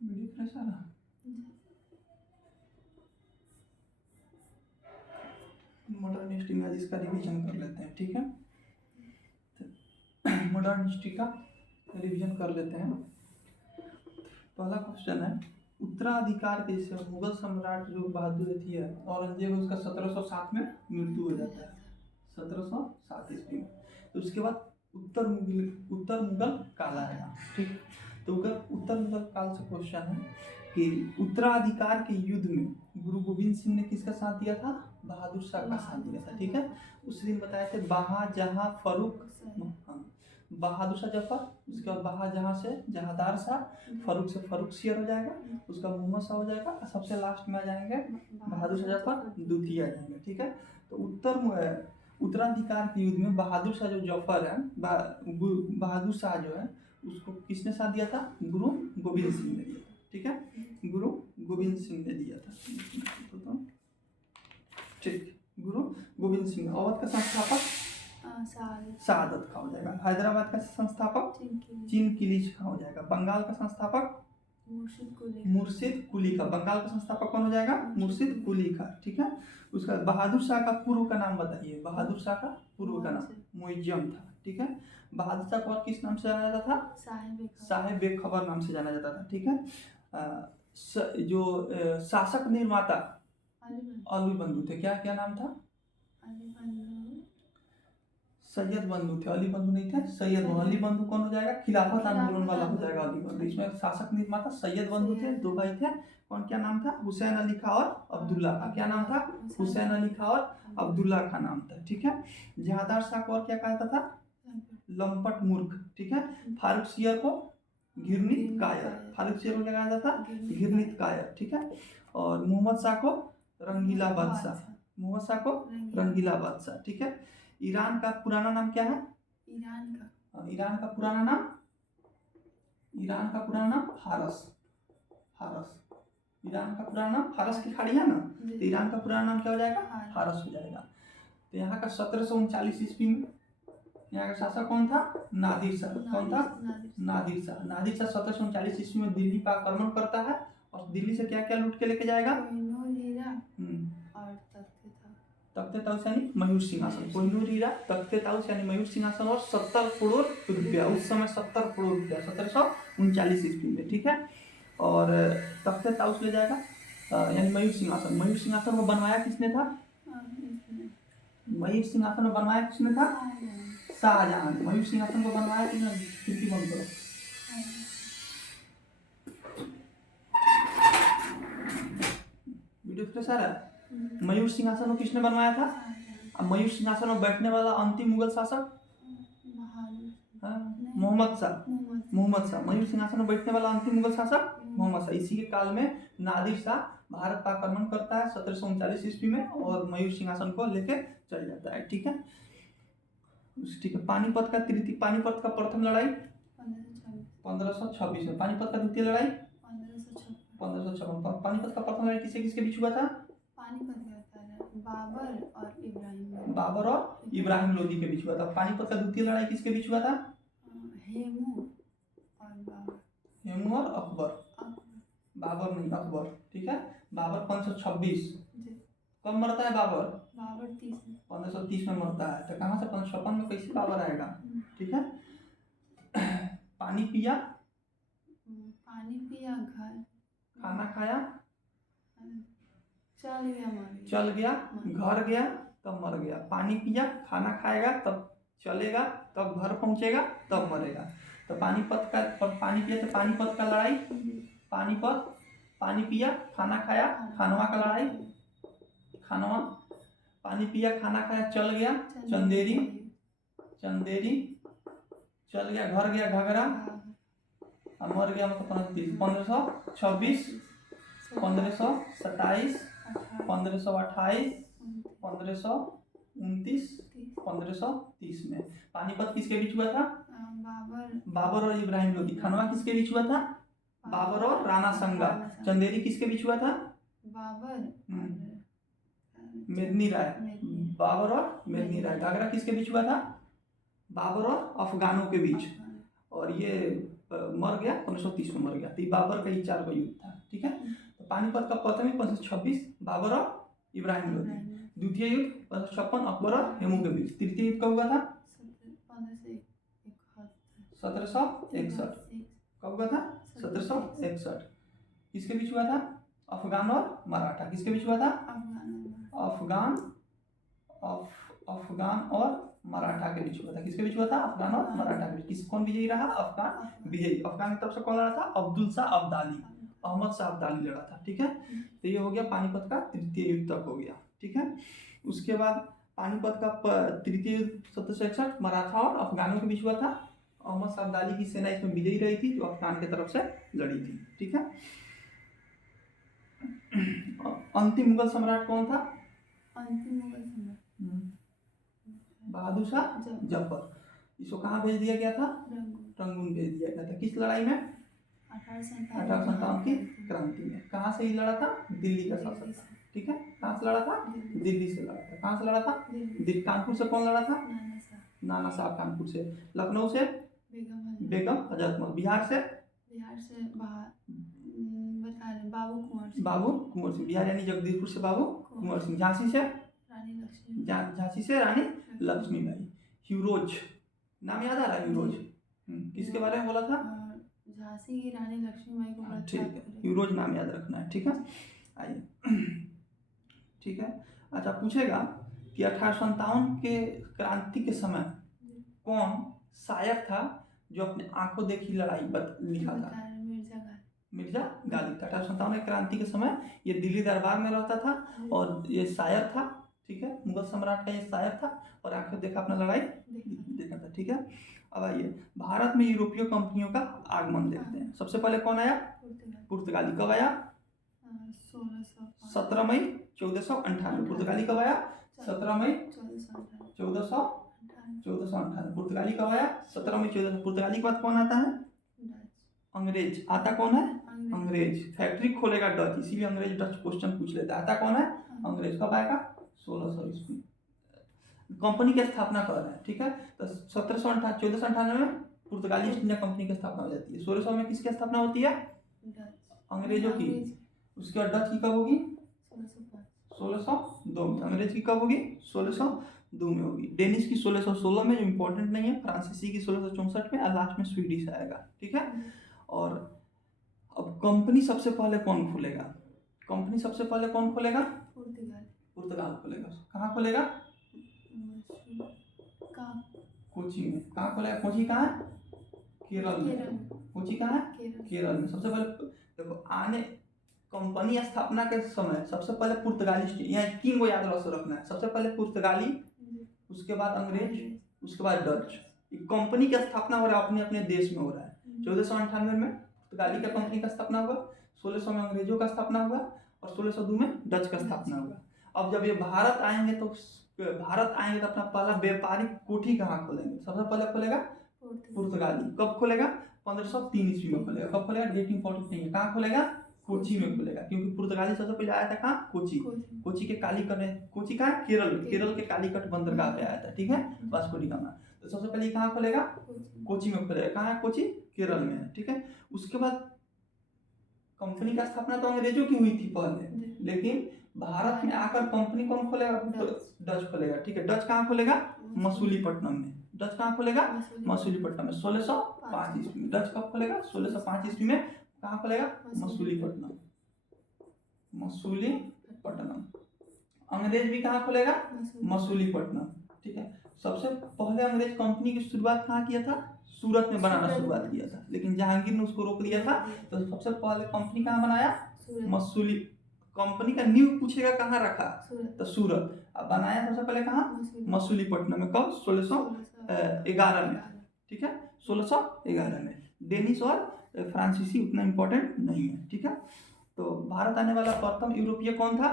Video fresh आ रहा। Modern history में इसका रिवीजन कर लेते हैं, ठीक है। मॉडर्न हिस्ट्री का रिवीजन कर लेते हैं। पहला क्वेश्चन है, उत्तराधिकार के जैसे मुगल सम्राट जो बहादुर थी है औरंगजेब, उसका 1707 में मृत्यु हो जाता है, 1707 ईस्वी में। तो उसके बाद उत्तर मुगल काल आएगा, ठीक। तो उत्तर मुगल काल से क्वेश्चन है कि उत्तराधिकार के युद्ध में गुरु गोविंद सिंह ने किसका साथ दिया था? बहादुर शाह का साथ दिया था, ठीक है। उस दिन बताए थे बहाजहां फरूक, बहादुर शाह जफर, उसके बाद बहाजहां से जहादार शाह, फरूक से फरूक सियर हो जाएगा, उसका मोहम्मद शाह हो जाएगा, और सबसे लास्ट में आ जाएंगे बहादुर शाह जफर द्वितीय आ जाएंगे, ठीक है। तो उत्तराधिकार के युद्ध में बहादुर शाह जो जफर है, बहादुर शाह जो है उसको किसने साथ दिया था? गुरु गोविंद सिंह ने दिया था, ठीक है। गुरु गोविंद सिंह ने दिया था, ठीक। गुरु गोविंद सिंह। अवध का संस्थापक शहादत खा हो जाएगा। हैदराबाद का संस्थापक चिनकिलीज खा हो जाएगा। बंगाल का संस्थापक मुर्शिद कुली खा। बंगाल का संस्थापक कौन हो जाएगा? मुर्शिद कुली खा, ठीक है। उसका बहादुर शाह का पूर्व का नाम बताइए। बहादुर शाह का पूर्व का नाम मुइज्जम था, ठीक है। बहादुर शाह को और किस नाम से जाना जाता था? साहेब बेखबर नाम से जाना जाता था, ठीक है। जो शासक निर्माता अली बंधु थे, क्या क्या नाम था? सैयद बंधु थे, अली बंधु नहीं थे, सैयद बंधु। अली बंधु कौन हो जाएगा? खिलाफत आंदोलन वाला हो जाएगा अली बंधु। इसमें शासक निर्माता सैयद बंधु थे, दो भाई थे। कौन, क्या नाम था? हुसैन अली खां और अब्दुल्ला खां। क्या नाम था? हुसैन अली खां और अब्दुल्ला खां नाम था, ठीक है। जहादार शाह को और क्या कहता था? लंपट मूर्ख, ठीक है। फारूक सियर को घृणित कायर। फारूक सियर को क्या कहा जाता था? घृणित कायर, ठीक है। और मोहम्मद शाह को रंगीला बादशाह। मोहम्मद शाह को रंगीला बादशाह, ठीक है। ईरान का पुराना नाम क्या है? ईरान का पुराना नाम फारस। ईरान का पुराना नाम फारस की खाड़ी है ना, तो ईरान का पुराना नाम क्या हो जाएगा? फारस हो जाएगा। तो यहाँ का 1739 ईस्वी में यहाँ का शासक कौन था? नादिर शाह। कौन था? नादिर शाह। नादिर शाह 1739 ईस्वी में दिल्ली पर आक्रमण करता है और दिल्ली से क्या क्या लूट के लेके जाएगा? तख्ते ताउस यानी मयूर सिंहासन, कोहिनूर हीरा, तख्ते ताउस यानी मयूर सिंहासन, और 70 करोड़ रुपया। उस समय 70 करोड़ रुपया 1739 ईस्वी में, ठीक है। और तख्ते ताउस ले जाएगा यानी मयूर सिंहासन। मयूर सिंहासन को बनवाया किसने था? मयूर सिंहासन को बनवाया किसने था? शाहजहां। मयूर सिंहासन को बनवाया किसने? खिड़की बंद करो। वीडियो फ्रेश आ रहा है। मयूर सिंहासन को किसने बनवाया था? अब मयूर सिंहासन में बैठने वाला अंतिम मुगल शासक मोहम्मद शाह। मयूर सिंहासन में बैठने वाला अंतिम मुगल शासक मोहम्मद शाह। इसी के काल में नादिर शाह भारत पर आक्रमण करता है 1739 ईस्वी में और मयूर सिंहासन को लेके चल जाता है, ठीक है। ठीक है। पानीपत का प्रथम लड़ाई 1526 में। पानीपत का द्वितीय लड़ाई 1556। पानीपत का प्रथम लड़ाई किसके किसके बीच हुआ था? बाबर और इब्राहिम लोदी के बीच हुआ था। पानीपत का द्वितीय लड़ाई किसके बीच हुआ था? हेमू और अकबर। बाबर नहीं, अकबर, ठीक है। बाबर 526। कब मरता है बाबर? 1530 में मरता है। तो कहाँ से 1556 में कैसे बाबर आएगा, ठीक है। पानी पिया, घर, खाना खाया, चल गया, घर गया, तब मर गया। पानी पिया, खाना खाएगा, तब चलेगा, तब घर पहुंचेगा, तब मरेगा। तो पानीपत का पानी पिया तो पानीपत का लड़ाई, पानीपत, पानी पिया, खाना खाया, खानवा का लड़ाई, खानवा, पानी पिया, खाना खाया, चल गया, चंदेरी, चल गया, घर गया, घगरा, और मर गया मतलब 1526, 1527, 1528, 1529, 1530 में। पानीपत किसके बीच हुआ था? बाबर और इब्राहिम लोदी। खनवा किसके बीच हुआ था? बाबर और राणा संगा। चंदेरी किसके बीच हुआ था? मेदिनी राय। बाबर और मेदिनी राय। घाघरा किसके बीच हुआ था? बाबर और अफगानों के बीच। और ये मर गया, 1530 में मर गया। तो ये बाबर का ही 4 युद्ध था, ठीक है। तो पानीपत का प्रथम युद्ध 1526 बाबर और इब्राहिम लोधी। द्वितीय युद्ध 1556 अकबर और हेमू के बीच। तृतीय युद्ध कब हुआ था? 1761। कब हुआ था? 1761। किसके बीच हुआ था? अफगान और मराठा। किसके बीच हुआ था? अफगान और मराठा के बीच हुआ था। किसके बीच हुआ था? अफगान और मराठा के बीच। कौन विजयी रहा? अफगान विजयी। अफगान की तरफ से कौन लड़ा था? अब्दुल शाह अब्दाली, अहमद शाह अब्दाली लड़ा था, ठीक है। तो ये हो गया पानीपत का तृतीय युद्ध तक हो गया, ठीक है। उसके बाद पानीपत का तृतीय युद्ध 1761 मराठा और अफगानों के बीच हुआ था। अहमद शाह अब्दाली की सेना इसमें विजयी रही थी, जो अफगान की तरफ से लड़ी थी, ठीक है। अंतिम मुगल सम्राट कौन था? अंतिम मुगल सम्राट बहादुर शाह जफर। इसको कहाँ भेज दिया गया था? रंगून भेज दिया गया था। किस लड़ाई में? 1857 की क्रांति में। कहाँ से ही लड़ा था? दिल्ली का शासक था, ठीक है। कहाँ से लड़ा था? दिल्ली से लड़ा था। कहाँ से लड़ा था? दिल्ली। कानपुर से कौन लड़ा था? नाना साहब कानपुर से। लखनऊ से बेगम हजरत। बिहार से बाबू कुंवर सिंह। बिहार यानी जगदीशपुर से बाबू कुंवर सिंह। झांसी से रानी लक्ष्मीबाई। ह्यूरोज नाम याद आ रहा है? ह्यूरोज किसके बारे में बोला था? झांसी की रानी लक्ष्मीबाई को। ठीक है, ह्यूरोज नाम याद रखना है, ठीक है। आइए, ठीक है। अच्छा, पूछेगा कि 1857 के क्रांति के समय कौन शायर था जो अपने आंखों देखी लड़ाई लिखा था? मिर्जा गालिब था। 1857 क्रांति के समय ये दिल्ली दरबार में रहता था और ये शायर था, ठीक है। मुगल सम्राट का ये शायर था और आंखें देखा अपना लड़ाई देखा था, ठीक है। अब आइए, भारत में यूरोपीय कंपनियों का आगमन देखते हैं। सबसे पहले कौन आया? पुर्तगाली। कब आया? 17 मई 1498। पुर्तगाली कब आया? 17 मई 1498। पुर्तगाली कब आया? 17 मई 1400। पुर्तगाली के बाद कौन आता है? अंग्रेज। आता कौन है? अंग्रेज। फैक्ट्री खोलेगा डच, इसीलिए अंग्रेज डच क्वेश्चन पूछ लेता है। आता कौन है? अंग्रेज। कब आएगा? 1600 ईस्वी। कंपनी की स्थापना कर रहे हैं, ठीक है। तो 1498 में पुर्तगाली ईस्ट इंडिया कंपनी की स्थापना हो जाती है। 1600 में किसकी स्थापना होती है? अंग्रेजों की। उसके बाद डच की कब होगी? 1602 में। अंग्रेज की कब होगी? 1602 में होगी। डेनिश की 1616 में, जो इंपॉर्टेंट नहीं है। फ्रांसीसी की 1664 में और लास्ट में स्वीडिश आएगा, ठीक है। और अब कंपनी सबसे पहले कौन खोलेगा? कंपनी सबसे पहले कौन खोलेगा? पुर्तगाल खोलेगा। कहाँ खोलेगा? कोची में। कहाँ खोलेगा? कोची कहाँ है? केरल में। कोची कहाँ है? केरल में। सबसे पहले देखो, आने कंपनी स्थापना के समय सबसे पहले पुर्तगाली, यहाँ 3 गो याद रखना है। सबसे पहले पुर्तगाली, उसके बाद अंग्रेज, उसके बाद डच। कंपनी की स्थापना हो रहा है अपने अपने देश में हो रहा है। 1498 में पुर्तगाली का कंपनी का स्थापना हुआ, 1600 में अंग्रेजों का स्थापना हुआ और 1602 में डच का स्थापना हुआ। अब जब ये भारत आएंगे तो अपना पहला व्यापारिक कोठी कहाँ खोलेंगे? सबसे पहले खोलेगा पुर्तगाली। कब खोलेगा? 1503 ईस्वी में खोलेगा। कब खोलेगा? डेट इंपॉर्टेंट नहीं है। कहाँ खोलेगा? कोची में खुलेगा, क्योंकि पुर्तगाली सबसे पहले आया था कहाँ? कोची। कोची के कालीकट है। कोची कहाँ है? केरल। केरल के कालीकट बंदरगाह पे आया था, ठीक है, वास्को डी गामा। तो सबसे पहले कहाँ खुलेगा? कोची में खुलेगा। कहाँ है कोची? केरल में है, ठीक है। उसके बाद कंपनी का स्थापना तो अंग्रेजों की हुई थी पहले, लेकिन भारत में आकर कंपनी कौन खोलेगा? डच खोलेगा, ठीक है। डच कहाँ खोलेगा? मसूलीपट्टनम में। डच कहाँ खोलेगा? मसूलीपट्टनम में। 1605 ईस्वी में। डच कब खोलेगा? 1605 ईस्वी में। कहाँ खोलेगा? मसूलीपट्टनम। मसूलीपट्टनम। अंग्रेज भी कहाँ खोलेगा? मसूलीपट्टनम, ठीक है। सबसे पहले अंग्रेज कंपनी की शुरुआत कहाँ किया था? सूरत में बनाना शुरुआत किया था, लेकिन जहांगीर ने उसको रोक दिया था। तो सबसे पहले कंपनी कहाँ बनाया? मसूली। कंपनी का नींव पूछेगा कहाँ रखा? तो सूरत। अब बनाया सबसे पहले कहाँ? मसूलीपट्टनम में। कब? 1611 में, ठीक है, 1611 में। डेनिश और फ्रांसीसी उतना इम्पोर्टेंट नहीं है, ठीक है। तो भारत आने वाला प्रथम यूरोपीय कौन था?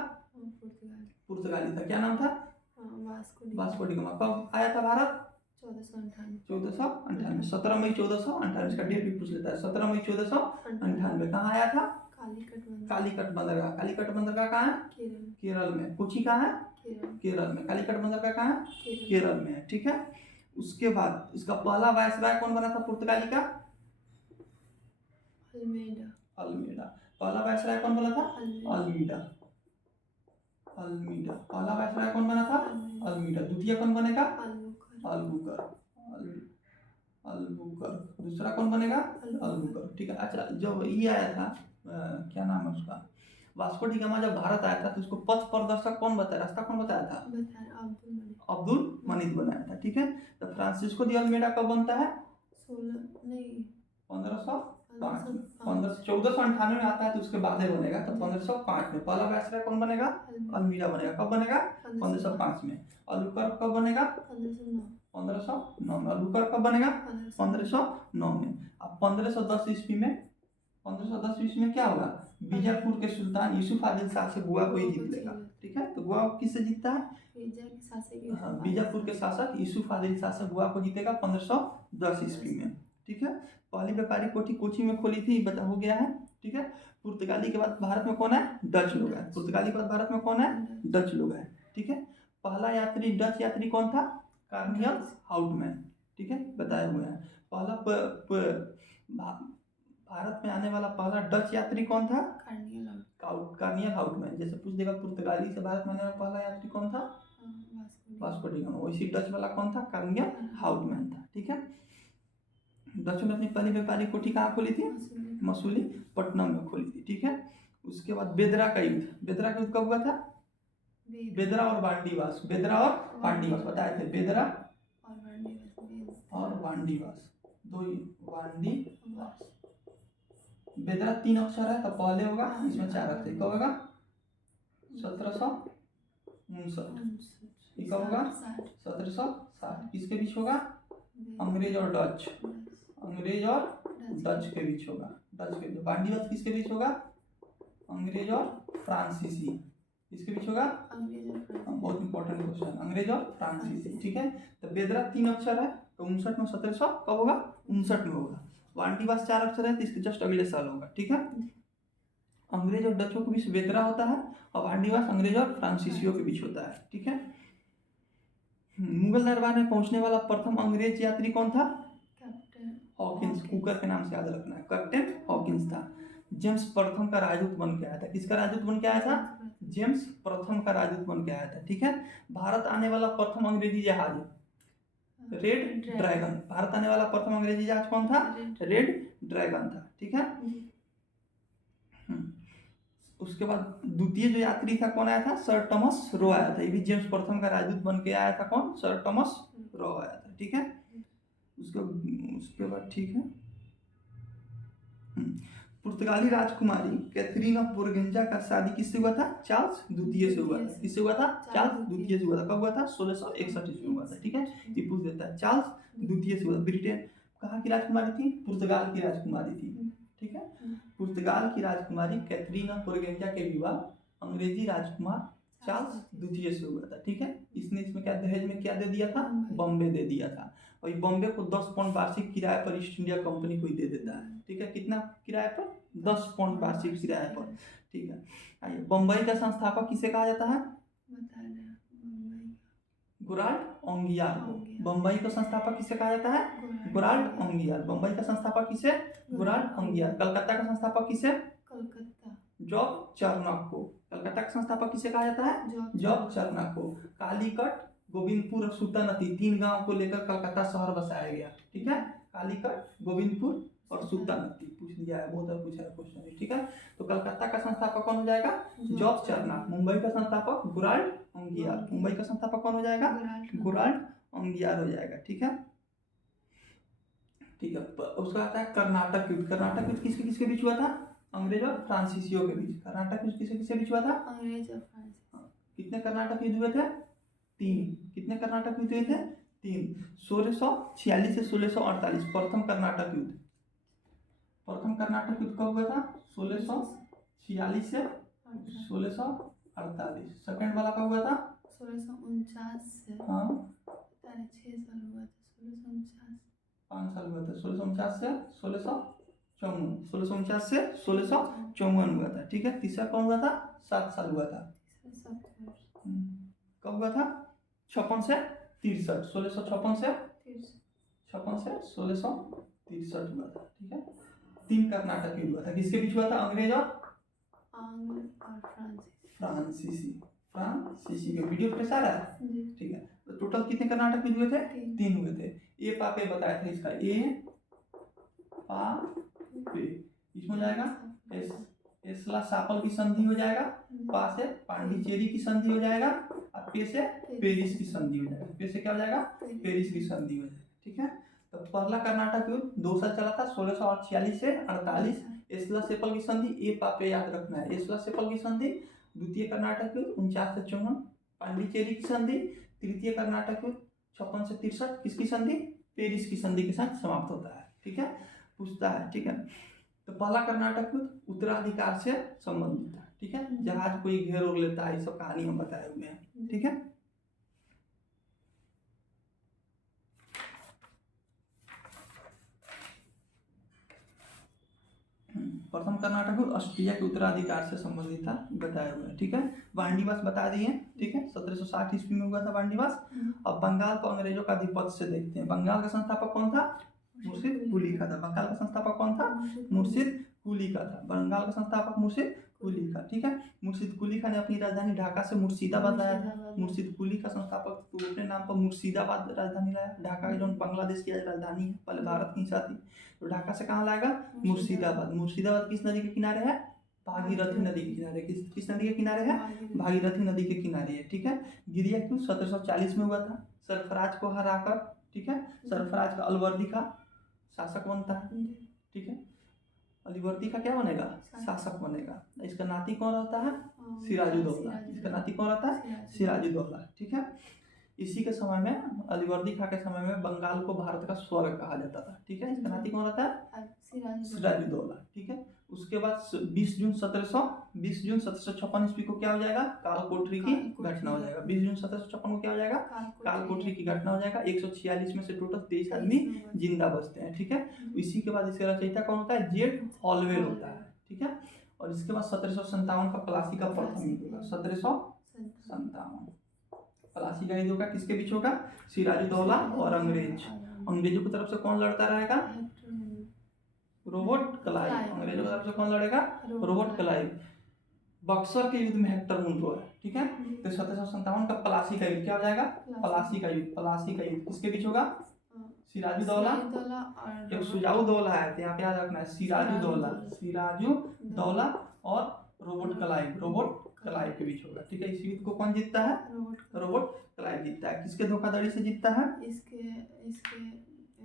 पुर्तगाली था। क्या नाम था? Vasco D gamma. कब आया था भारत? 1498। 17 मई 1498। इसका डेट भी पूछ लेता है। 17 मई 1498। कहाँ आया था? कालीकट बंदरगाह। कालीकट बंदरगाह कहाँ है? केरल में। कोची कहाँ है? केरल में। कालीकट बंदरगाह कहाँ है? केरल में है, ठीक है। उसके बाद इसका पहला वायसराय कौन बना था पुर्तगाली का? अल्मेडा। अल्मेडा। पहला वायसराय कौन बना था? अल्मेडा। अल्मीडा। अल्मीडा पहला वायसराय कौन बना था? अल्मेडा। अल्मीडा। द्वितीय कौन बनेगा? अल्बुकर्क। अल्बुकर्क। अल्बुकर्क। दूसरा कौन बनेगा? अल्बुकर्क। ठीक है। अच्छा, जब ये आया था क्या नाम है उसका, वास्को डी गामा जब भारत आया था तो उसको पथ प्रदर्शक कौन बताया, रास्ता कौन बताया था? अब्दुल मनीक बनाया था। ठीक है। तो फ्रांसिस्को डी अल्मेडा कब बनता है? 1505 में। 1498 में आता है तो उसके बाद ही बनेगा, तो 1505 में। पहला वायसराय कौन बनेगा? अल्मीडा बनेगा। कब बनेगा? 1505 में। अल्बुकर्क कब बनेगा? 1509 में। अल्बुकर्क कब बनेगा? 1509 में। अब 1510 ईस्वी में, 1510 ईस्वी में क्या होगा? बीजापुर के सुल्तान यूसुफ आदिल शाह से गोवा को ही जीत लेगा। ठीक है। तो गोवा किससे जीतता है? हाँ, बीजापुर के शासक यूसुफ आदिल शाह से गोवा को जीतेगा 1510 ईस्वी में। ठीक है। पहली व्यापारिक कोठी कोची में खोली थी, बता हो गया है। ठीक है। पुर्तगाली के बाद भारत में कौन है? डच लोग है। पुर्तगाली के बाद भारत में कौन है? डच लोग है। ठीक है। पहला यात्री डच यात्री कौन था? Corneal Houtman. ठीक है, बताए हुए हैं। पहला भारत में आने वाला पहला डच यात्री कौन था? Corneal Houtman. जैसे पूछ देगा पुर्तगाली से भारत में आने वाला पहला यात्री कौन था? Vasco D gamma. वैसे डच वाला कौन था? कार्नियल हाउटमैन था। ठीक है। डच ने अपनी पहली व्यापारिक कोठी कहाँ खोली थी? मसूलीपट्टनम में खोली थी। ठीक है। उसके बाद बेदरा का युद्ध। बेदरा का युद्ध कब हुआ था? बेदरा और वांडीवास। बेदरा और वांडीवास बताए थे। बेदरा और वांडीवास, दो वांडीवास। बेदरा 3 अक्षर है तो पहले होगा, इसमें 4 अक्षर। कब होगा? 1759। कब होगा? 1760। किसके बीच होगा? अंग्रेज और डच। अंग्रेज और डच के बीच होगा। डच के बीच। वांडीवास किसके बीच होगा? अंग्रेज और फ्रांसीसी। किसके बीच होगा? बहुत इंपॉर्टेंट क्वेश्चन, अंग्रेज और फ्रांसीसी। ठीक है। तो बेदरा 3 अक्षर है तो 59 में 1700 कब होगा? 59 में होगा। वांडीवास 4 अक्षर है तो इसके जस्ट अगले साल होगा। ठीक है। अंग्रेज और डचों के बीच बेदरा होता है और वांडीवास अंग्रेज और फ्रांसीसियों के बीच होता है। ठीक है। मुगल दरबार में पहुंचने वाला प्रथम अंग्रेज यात्री कौन था? हॉकिंस। कुकर के नाम से याद रखना है। कैप्टन हॉकिंस था। जेम्स प्रथम का राजदूत बन के आया था। किसका राजदूत बन के आया था? जेम्स प्रथम का राजदूत बन के आया था। ठीक है। भारत आने वाला प्रथम अंग्रेजी जहाज रेड ड्रैगन। भारत आने वाला प्रथम अंग्रेजी जहाज कौन था? रेड ड्रैगन था। ठीक है। उसके बाद द्वितीय जो यात्री था कौन आया था? सर टॉमस रो आया था। ये भी जेम्स प्रथम का राजदूत बन के आया था। कौन? सर टॉमस रो आया था। ठीक है। उसके बाद ठीक है। पुर्तगाली राजकुमारी कैथरीन ऑफ बोर्गेंजा का शादी किससे हुआ था? चार्ल्स द्वितीय से हुआ था। किससे हुआ था? चार्ल्स द्वितीय से हुआ था। कब हुआ था? 1661 ईस्वी में हुआ था। ठीक है। ये पूछ देता है। चार्ल्स द्वितीय से हुआ। ब्रिटेन कहाँ की राजकुमारी थी? पुर्तगाल की राजकुमारी थी। ठीक है। पुर्तगाल की राजकुमारी कैथरीन ऑफ बोर्गेंजा के विवाह अंग्रेजी राजकुमार चार्ल्स द्वितीय से हुआ था। ठीक है। इसने इसमें क्या दहेज में क्या दे दिया था? बॉम्बे दे दिया था। और ये बॉम्बे को 10 पाउंड वार्षिक किराए पर ईस्ट इंडिया कंपनी को ही दे देता है। ठीक है। कितना किराए पर? 10 पाउंड वार्षिक किराए पर। ठीक है। आइए, बम्बई का संस्थापक किसे कहा जाता है? गुराल्ड ओंगियाल। बम्बई का संस्थापक किसे कहा जाता है? गुराल्ड ओंगियाल। बम्बई का संस्थापक किसे? गुराल्ड ओंगियाल। कलकत्ता का संस्थापक किसे? जॉब चार्नक को। कलकत्ता का संस्थापक किसे कहा जाता है? जॉब चार्नक को। कालीकट, गोविंदपुर और सूतानदी 3 गांव को लेकर कलकत्ता शहर बसाया गया। ठीक है। कालीकट, गोविंदपुर और सूतानदी पूछ दिया है, बहुत पूछा है क्वेश्चन। ठीक है। तो कलकत्ता का संस्थापक कौन हो जाएगा? जॉब चार्नक। मुंबई का संस्थापक गुराल्ड ओंगियाल। मुंबई का संस्थापक कौन हो जाएगा? गुराल्ड ओंगियाल हो जाएगा। ठीक है। ठीक है। उसका आता है कर्नाटक युद्ध। कर्नाटक युद्ध किसके किसके बीच हुआ था? अंग्रेज और फ्रांसीसियों के बीच। कर्नाटक युद्ध किसके किसके बीच हुआ था? अंग्रेज और फ्रांसीसी। कितने कर्नाटक युद्ध हुए थे? 3। कितने कर्नाटक युद्ध हुए थे? 3। 1646 से 1648 प्रथम कर्नाटक युद्ध। प्रथम कर्नाटक युद्ध कब हुआ था? 1646 से 1648। सेकंड वाला कब हुआ था? 1649 से। हाँ, 6 साल हुआ था। 1649 5 साल हुआ था। 1649 से 1654। 1649 से 1654 हुआ था। ठीक है। तीसरा कौन हुआ था? 7 साल हुआ था। कब हुआ था? 56 से 63। 1656 से 1663 हुआ था। ठीक है। 3 कर्नाटक युद्ध हुआ था। किसके बीच हुआ था? अंग्रेज और आंग्ल और फ्रांसीसी। फ्रांसीसी के वीडियो पे सारा है, जी ठीक है। तो टोटल कितने कर्नाटक युद्ध हुए थे? 3 3 हुए थे। ए पापे बताया था इसका, ए पापे इसमें हो जाएगा एस एसला सापल की संधि हो जाएगा, पा से पांडिचेरी की संधि हो जाएगा और पे से पेरिस की संधि हो जाएगा। पे से क्या हो जाएगा? पेरिस की संधि हो जाएगा, ठीक है। तो पहला कर्नाटक युद्ध 2 साल चला था, 1646 से 48। एसला सेपल की संधि, ए पापे याद रखना है, एसला सेपल की संधि। द्वितीय कर्नाटक युद्ध 49 से 54 पांडिचेरी की संधि। तृतीय कर्नाटक युद्ध 56 से 63 किसकी संधि? पेरिस की संधि के साथ समाप्त होता है, ठीक है। पूछता है, ठीक है। तो पहला कर्नाटक युद्ध उत्तराधिकार से संबंधित है, ठीक है। जहाज कोई घेर उड़ लेता है, ये सब कहानी हम बताए हुए हैं, ठीक है। प्रथम कर्नाटक युद्ध ऑस्ट्रिया के उत्तराधिकार से संबंधित था, बताए हुए हैं, ठीक है। वांडीवास बता दिए, ठीक है। 1760 ईस्वी में हुआ था वांडीवास। अब बंगाल को अंग्रेजों का आधिपत्य से देखते हैं। बंगाल का संस्थापक कौन था? मुर्शिद कुली का था। बंगाल का संस्थापक कौन था? मुर्शिद कुली का था। बंगाल का संस्थापक मुर्शिद कुली का, ठीक है। मुर्शिद कुली का ने अपनी राजधानी ढाका से मुर्शिदाबाद लाया था। मुर्शिद कुली का संस्थापक तो अपने नाम पर मुर्शिदाबाद राजधानी लाया। ढाका जो बांग्लादेश की राजधानी है, पहले भारत की हिस्सा थी। तो ढाका से कहाँ लाएगा? मुर्शिदाबाद। मुर्शिदाबाद किस नदी के किनारे है? भागीरथी नदी के किनारे। किस नदी के किनारे है? भागीरथी नदी के किनारे है, ठीक है। गिरिया क्यों 1740 में हुआ था, सरफराज को हराकर, ठीक है। सरफराज का अलवर्दी का शासक बनता है, ठीक है। अलीवर्दी का क्या बनेगा? शासक बनेगा। इसका नाती कौन रहता है? सिराजुद्दौला। इसका नाती कौन रहता है? सिराजुद्दौला, ठीक है। इसी के समय में, अलीवर्दी खां के समय में बंगाल को भारत का स्वर्ग कहा जाता था, ठीक है। इसका नाती कौन रहता है? सिराजुद्दौला, ठीक है। उसके बाद 20 जून 1756 ईस्वी को क्या हो जाएगा? कालकोठरी की घटना हो जाएगा। 20 जून 1756 को क्या हो जाएगा? कालकोठरी की घटना हो जाएगा। 146 में से टोटल 23 आदमी जिंदा बचते हैं, ठीक है। इसी के बाद इसका रचयिता कौन होता है? जेड हॉलवेल होता है, ठीक है। और इसके बाद 1757 का प्लासी का प्रथम युद्ध होगा। 1757 प्लासी का युद्ध होगा। किसके बीच होगा? सिराजुद्दौला और अंग्रेजों की तरफ से कौन लड़ता रहेगा? Robert Clive. अंग्रेजों की तरफ से कौन लड़ेगा? Robert Clive. बक्सर के युद्ध में हेक्टर मुनरो है, ठीक है। तो 1757 का प्लासी का युद्ध क्या हो जाएगा? प्लासी का युद्ध। प्लासी का युद्ध किसके बीच होगा? सिराजुद्दौला एक सुजाउद्दौला है, यहाँ पे याद रखना है, सिराजुद्दौला और रॉबर्ट क्लाइव के बीच होगा, ठीक है। इस युद्ध को कौन जीतता है? रॉबर्ट क्लाइव जीतता है। किसके धोखाधड़ी से जीतता है?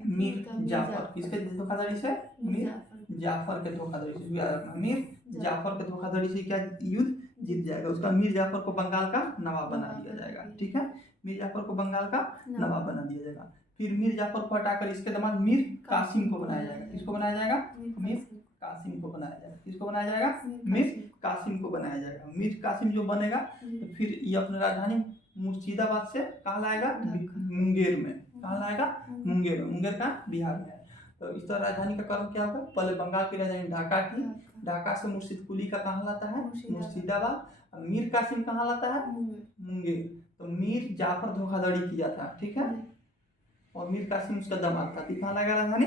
मीर जाफर। किसके धोखाधड़ी से? मीर जाफर के धोखाधड़ी से, याद रखना। मीर जाफर के धोखाधड़ी से क्या युद्ध जीत जाएगा? उसका मीर जाफर को बंगाल का नवाब बना दिया जाएगा, ठीक है। मीर जाफर को बंगाल का नवाब बना दिया जाएगा। फिर मीर जाफर को हटाकर इसके दामाद मीर कासिम को बनाया जाएगा। किसको बनाया जाएगा? मीर कासिम को बनाया जाएगा। किसको बनाया जाएगा? मीर कासिम को बनाया जाएगा। मीर कासिम जो बनेगा तो फिर ये अपनी राजधानी मुर्शिदाबाद से कहाँ लाएगा? मुंगेर में। कहाँ लाएगा? मुंगेर में। मुंगेर का बिहार में है। तो इस तरह राजधानी का क्रम क्या होगा? पहले बंगाल की राजधानी ढाका थी। ढाका से मुर्शिद कुली का कहाँ लाता है? मुर्शिदाबाद। मीर कासिम कहाँ लाता है? मुंगेर। तो मीर जाफर धोखाधड़ी किया था, ठीक है। और मीर कासिम उसका दामाद था। कहाँ लाएगा राजधानी?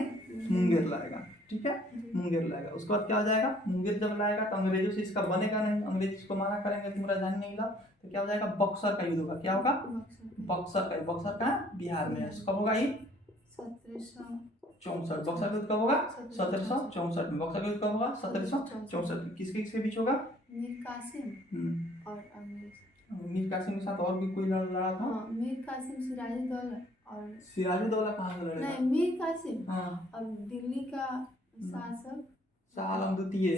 मुंगेर लाएगा, ठीक है। मुंगेर लाएगा। उसके बाद क्या हो जाएगा? मुंगेर जब लाएगा तो अंग्रेजों से इसका बनेगा नहीं। अंग्रेज इसको मना करेंगे, तुम राजधानी नहीं लाओ, तो क्या हो जाएगा? बक्सर का युद्ध होगा। क्या होगा? बक्सर का बिहार में है। कब होगा ये? 1764। बक्सर का युद्ध कब होगा? 1764 में। बक्सर का युद्ध कब होगा? 1764। किसके बीच होगा? मीर कासिम और अंग्रेज। मीर कासिम के साथ और भी कोई लड़ा था? मीर कासिम, सिराजुद्दौला और सिराजुद्दौला कहाँ से लड़ेगा? नहीं, मीर कासिम। हाँ। और दिल्ली का शासक शाह आलम द्वितीय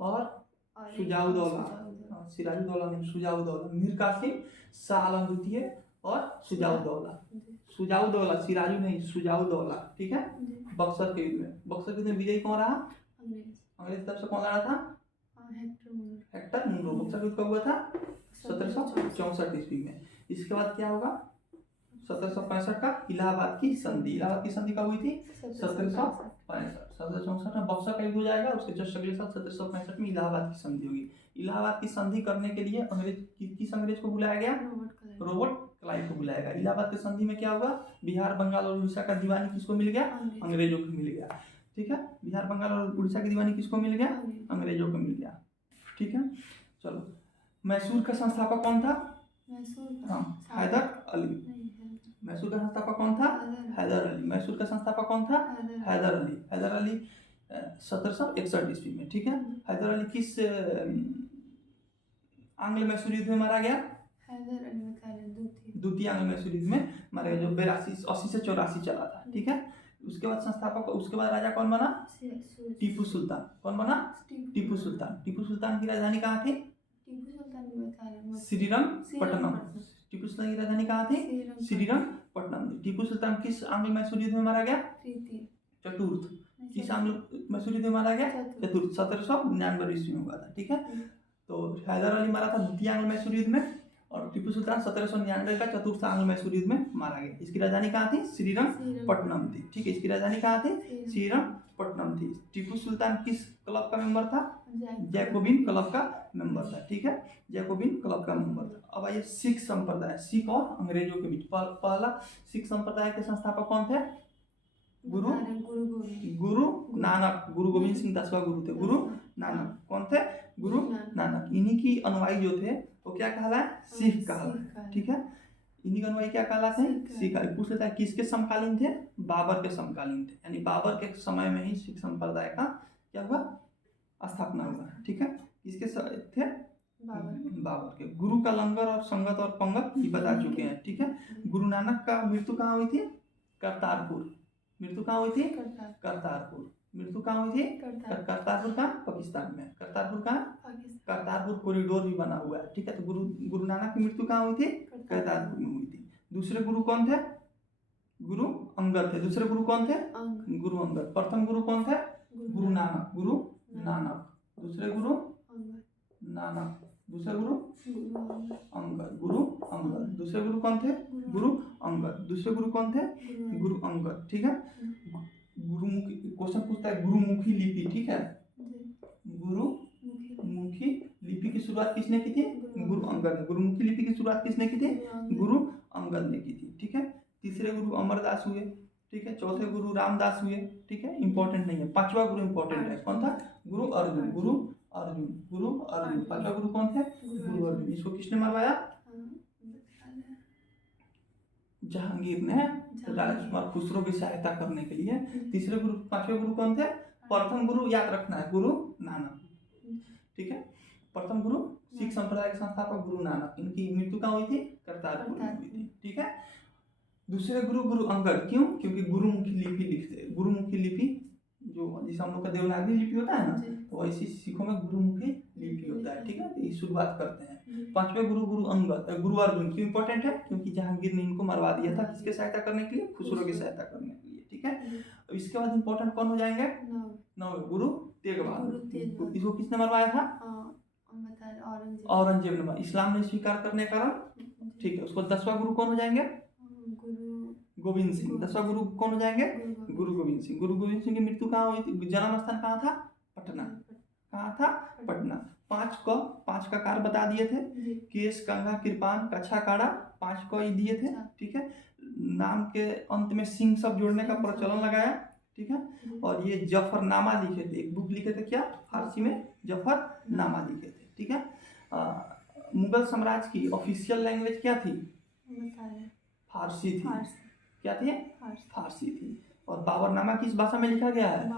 और सुजाउद्दौला। सिराजुद्दौला नहीं, सुजाउद्दौला। मीर कासिम, शाह आलम द्वितीय और सुजाउद्दौला। सिराजू नहीं, सुजाउद्दौला, ठीक है। बक्सर के युद्ध में। बक्सर के युद्ध में विजयी कौन रहा? अंग्रेज तरफ से कौन लड़ा था? Hector Munro. बक्सर युद्ध कब हुआ था? 1764 ईस्वी में। इसके बाद क्या होगा? 1765 का इलाहाबाद की संधि। इलाहाबाद की संधि कब हुई थी? 1764 में बक्सर का युद्ध हो जाएगा। उसके जस्ट अगले साल 1765 में इलाहाबाद की संधि होगी। इलाहाबाद की संधि करने के लिए किस अंग्रेज को बुलाया गया? रॉबर्ट क्लाइव को बुलाया गया। इलाहाबाद की संधि में क्या होगा? बिहार, बंगाल और उड़ीसा का दीवानी किसको मिल गया? अंग्रेजों को मिल गया, ठीक है। बिहार बंगाल और उड़ीसा की दीवानी किसको मिल गया? अंग्रेजों को मिल गया, ठीक है। चलो, मैसूर का संस्थापक कौन था? मैसूर हाँ, हैदर अली। मैसूर का संस्थापक कौन था? हैदर अली। मैसूर का संस्थापक कौन था? हैदर अली। हैदर अली 1761 ईस्वी में, ठीक है। हैदर अली किस आंग्ल मैसूर युद्ध में मारा गया? हैदर अली द्वितीय आंग्ल मैसूर युद्ध में मारा गया, जो 82 से 84 चला था, ठीक है। उसके बाद संस्थापक, उसके बाद राजा कौन बना? टीपू सुल्तान। कौन बना? टीपू सुल्तान। टीपू सुल्तान की राजधानी कहाँ थी? श्रीरंगपट्टनम। टीपू सुल्तान की राजधानी कहाँ थी? श्रीरंगपट्टनम। टीपू सुल्तान किस आंग्ल मैसूर युद्ध में मारा गया? चतुर्थ। किस आंग्ल मैसूर युद्ध में मारा गया? चतुर्थ। 1799 ईस्वी में हुआ था, ठीक है। तो हैदर अली मारा था द्वितीय आंग्ल मैसूर युद्ध में, और टीपू सुल्तान 1799 का चतुर्थ आंग्ल मैसूर युद्ध में मारा गया। इसकी राजधानी कहाँ थी? श्रीरंगपट्टनम थी, ठीक है। इसकी राजधानी कहाँ थी? श्रीरंगपट्टनम थी। टीपू सुल्तान किस क्लब का मेंबर था? जैकोबिन क्लब का मेंबर था, ठीक है। जैकोबिन क्लब का मेंबर था। अब आइए सिख संप्रदाय, सिख और अंग्रेजों के बीच। पहला सिख संप्रदाय के संस्थापक कौन थे? गुरु नानक। गुरु गोविंद सिंह 10वां गुरु थे। गुरु नानक कौन थे? गुरु नानक। इन्हीं की अनुयायी जो थे वो क्या कहलाए? सिख कहलाए, ठीक है। इन्हीं का अनुयायी क्या कहलाते हैं? सिख। पूछ लेता है किसके समकालीन थे? बाबर के समकालीन थे, यानी बाबर के समय में ही सिख संप्रदाय का क्या हुआ? स्थापना हुआ, ठीक है। किसके थे? बाबर के। गुरु का लंगर और संगत और पंगत ये बता चुके हैं, ठीक है। गुरु नानक का मृत्यु कहाँ हुई थी? करतारपुर। मृत्यु कहाँ हुई थी? करतारपुर। मृत्यु कहाँ हुई थी? करतारपुर का पाकिस्तान में। करतारपुर का करतारपुर कॉरिडोर भी बना हुआ है, ठीक है। तो गुरु नानक की मृत्यु कहाँ हुई थी? करतारपुर में हुई थी। दूसरे गुरु कौन थे? गुरु अंगद थे। दूसरे गुरु कौन थे? गुरु अंगद। प्रथम गुरु कौन थे? गुरु नानक। गुरु नानक। दूसरे गुरु नानक। दूसरे गुरु अंगद। गुरु अंगद। दूसरे गुरु कौन थे? गुरु अंगद। दूसरे गुरु कौन थे? गुरु अंगद, ठीक है। गुरुमुखी क्वेश्चन पूछता है, गुरुमुखी लिपि, ठीक है। गुरुमुखी लिपि की शुरुआत किसने की थी? गुरु अंगद ने। गुरुमुखी लिपि की शुरुआत किसने की थी? गुरु अंगद ने की थी, ठीक है। तीसरे गुरु अमरदास हुए, ठीक है। चौथे गुरु रामदास हुए, ठीक है। इंपॉर्टेंट नहीं है। पांचवा गुरु इंपॉर्टेंट है। कौन था? गुरु अर्जुन। गुरु अर्जुन। पांचवा गुरु कौन थे? गुरु अर्जुन। इसको किसने मरवाया? जहांगीर ने राजकुमार खुसरो की सहायता करने के लिए। तीसरे गुरु, पांचवें गुरु कौन थे? प्रथम गुरु याद रखना है, गुरु नानक, ठीक है। प्रथम गुरु सिख संप्रदाय के संस्थापक गुरु नानक। इनकी मृत्यु कहाँ हुई थी? करतारपुर में हुई थी, ठीक है। दूसरे गुरु गुरु अंगद। क्यों? क्योंकि गुरुमुखी लिपि लिखते। गुरुमुखी लिपि जो जैसे हम लोग का देवनागरी लिपि होता है ना, तो ऐसी सिखों में गुरुमुखी लिपि होता है, ठीक है। तो ये शुरुआत करते हैं। पांचवें गुरु गुरु अंगद, गुरु अर्जुन। क्यों इंपॉर्टेंट है? क्योंकि जहांगीर ने इनको मरवा दिया था, किसके सहायता करने के लिए? खुसरो की सहायता करने के लिए, ठीक है। अब इसके बाद इंपॉर्टेंट कौन हो जाएंगे? नौवें गुरु तेग बहादुर। इसको किसने मरवाया था? औरंगजेब ने। इस्लाम ने स्वीकार करने का कारण, ठीक है। उसको 10वां गुरु कौन हो जाएंगे? गोविंद सिंह। 10वां गुरु कौन हो जाएंगे? गुरु गोविंद सिंह। गुरु गोविंद सिंह की मृत्यु कहाँ हुई थी? जन्म स्थान कहाँ था? पटना। कहाँ था? पटना। पांच का कार बता दिए थे। केश, कंघा, कृपान, कच्छा, काड़ा, 5 को ही दिए थे, ठीक है। नाम के अंत में सिंह सब जोड़ने का प्रचलन लगाया, ठीक है। और ये जफरनामा लिखे थे। एक बुक लिखे थे, क्या? फारसी में जफरनामा लिखे थे, ठीक है। मुगल साम्राज्य की ऑफिशियल लैंग्वेज क्या थी? फारसी थी। क्या थी? फारसी थी। और बाबरनामा किस भाषा में लिखा गया है?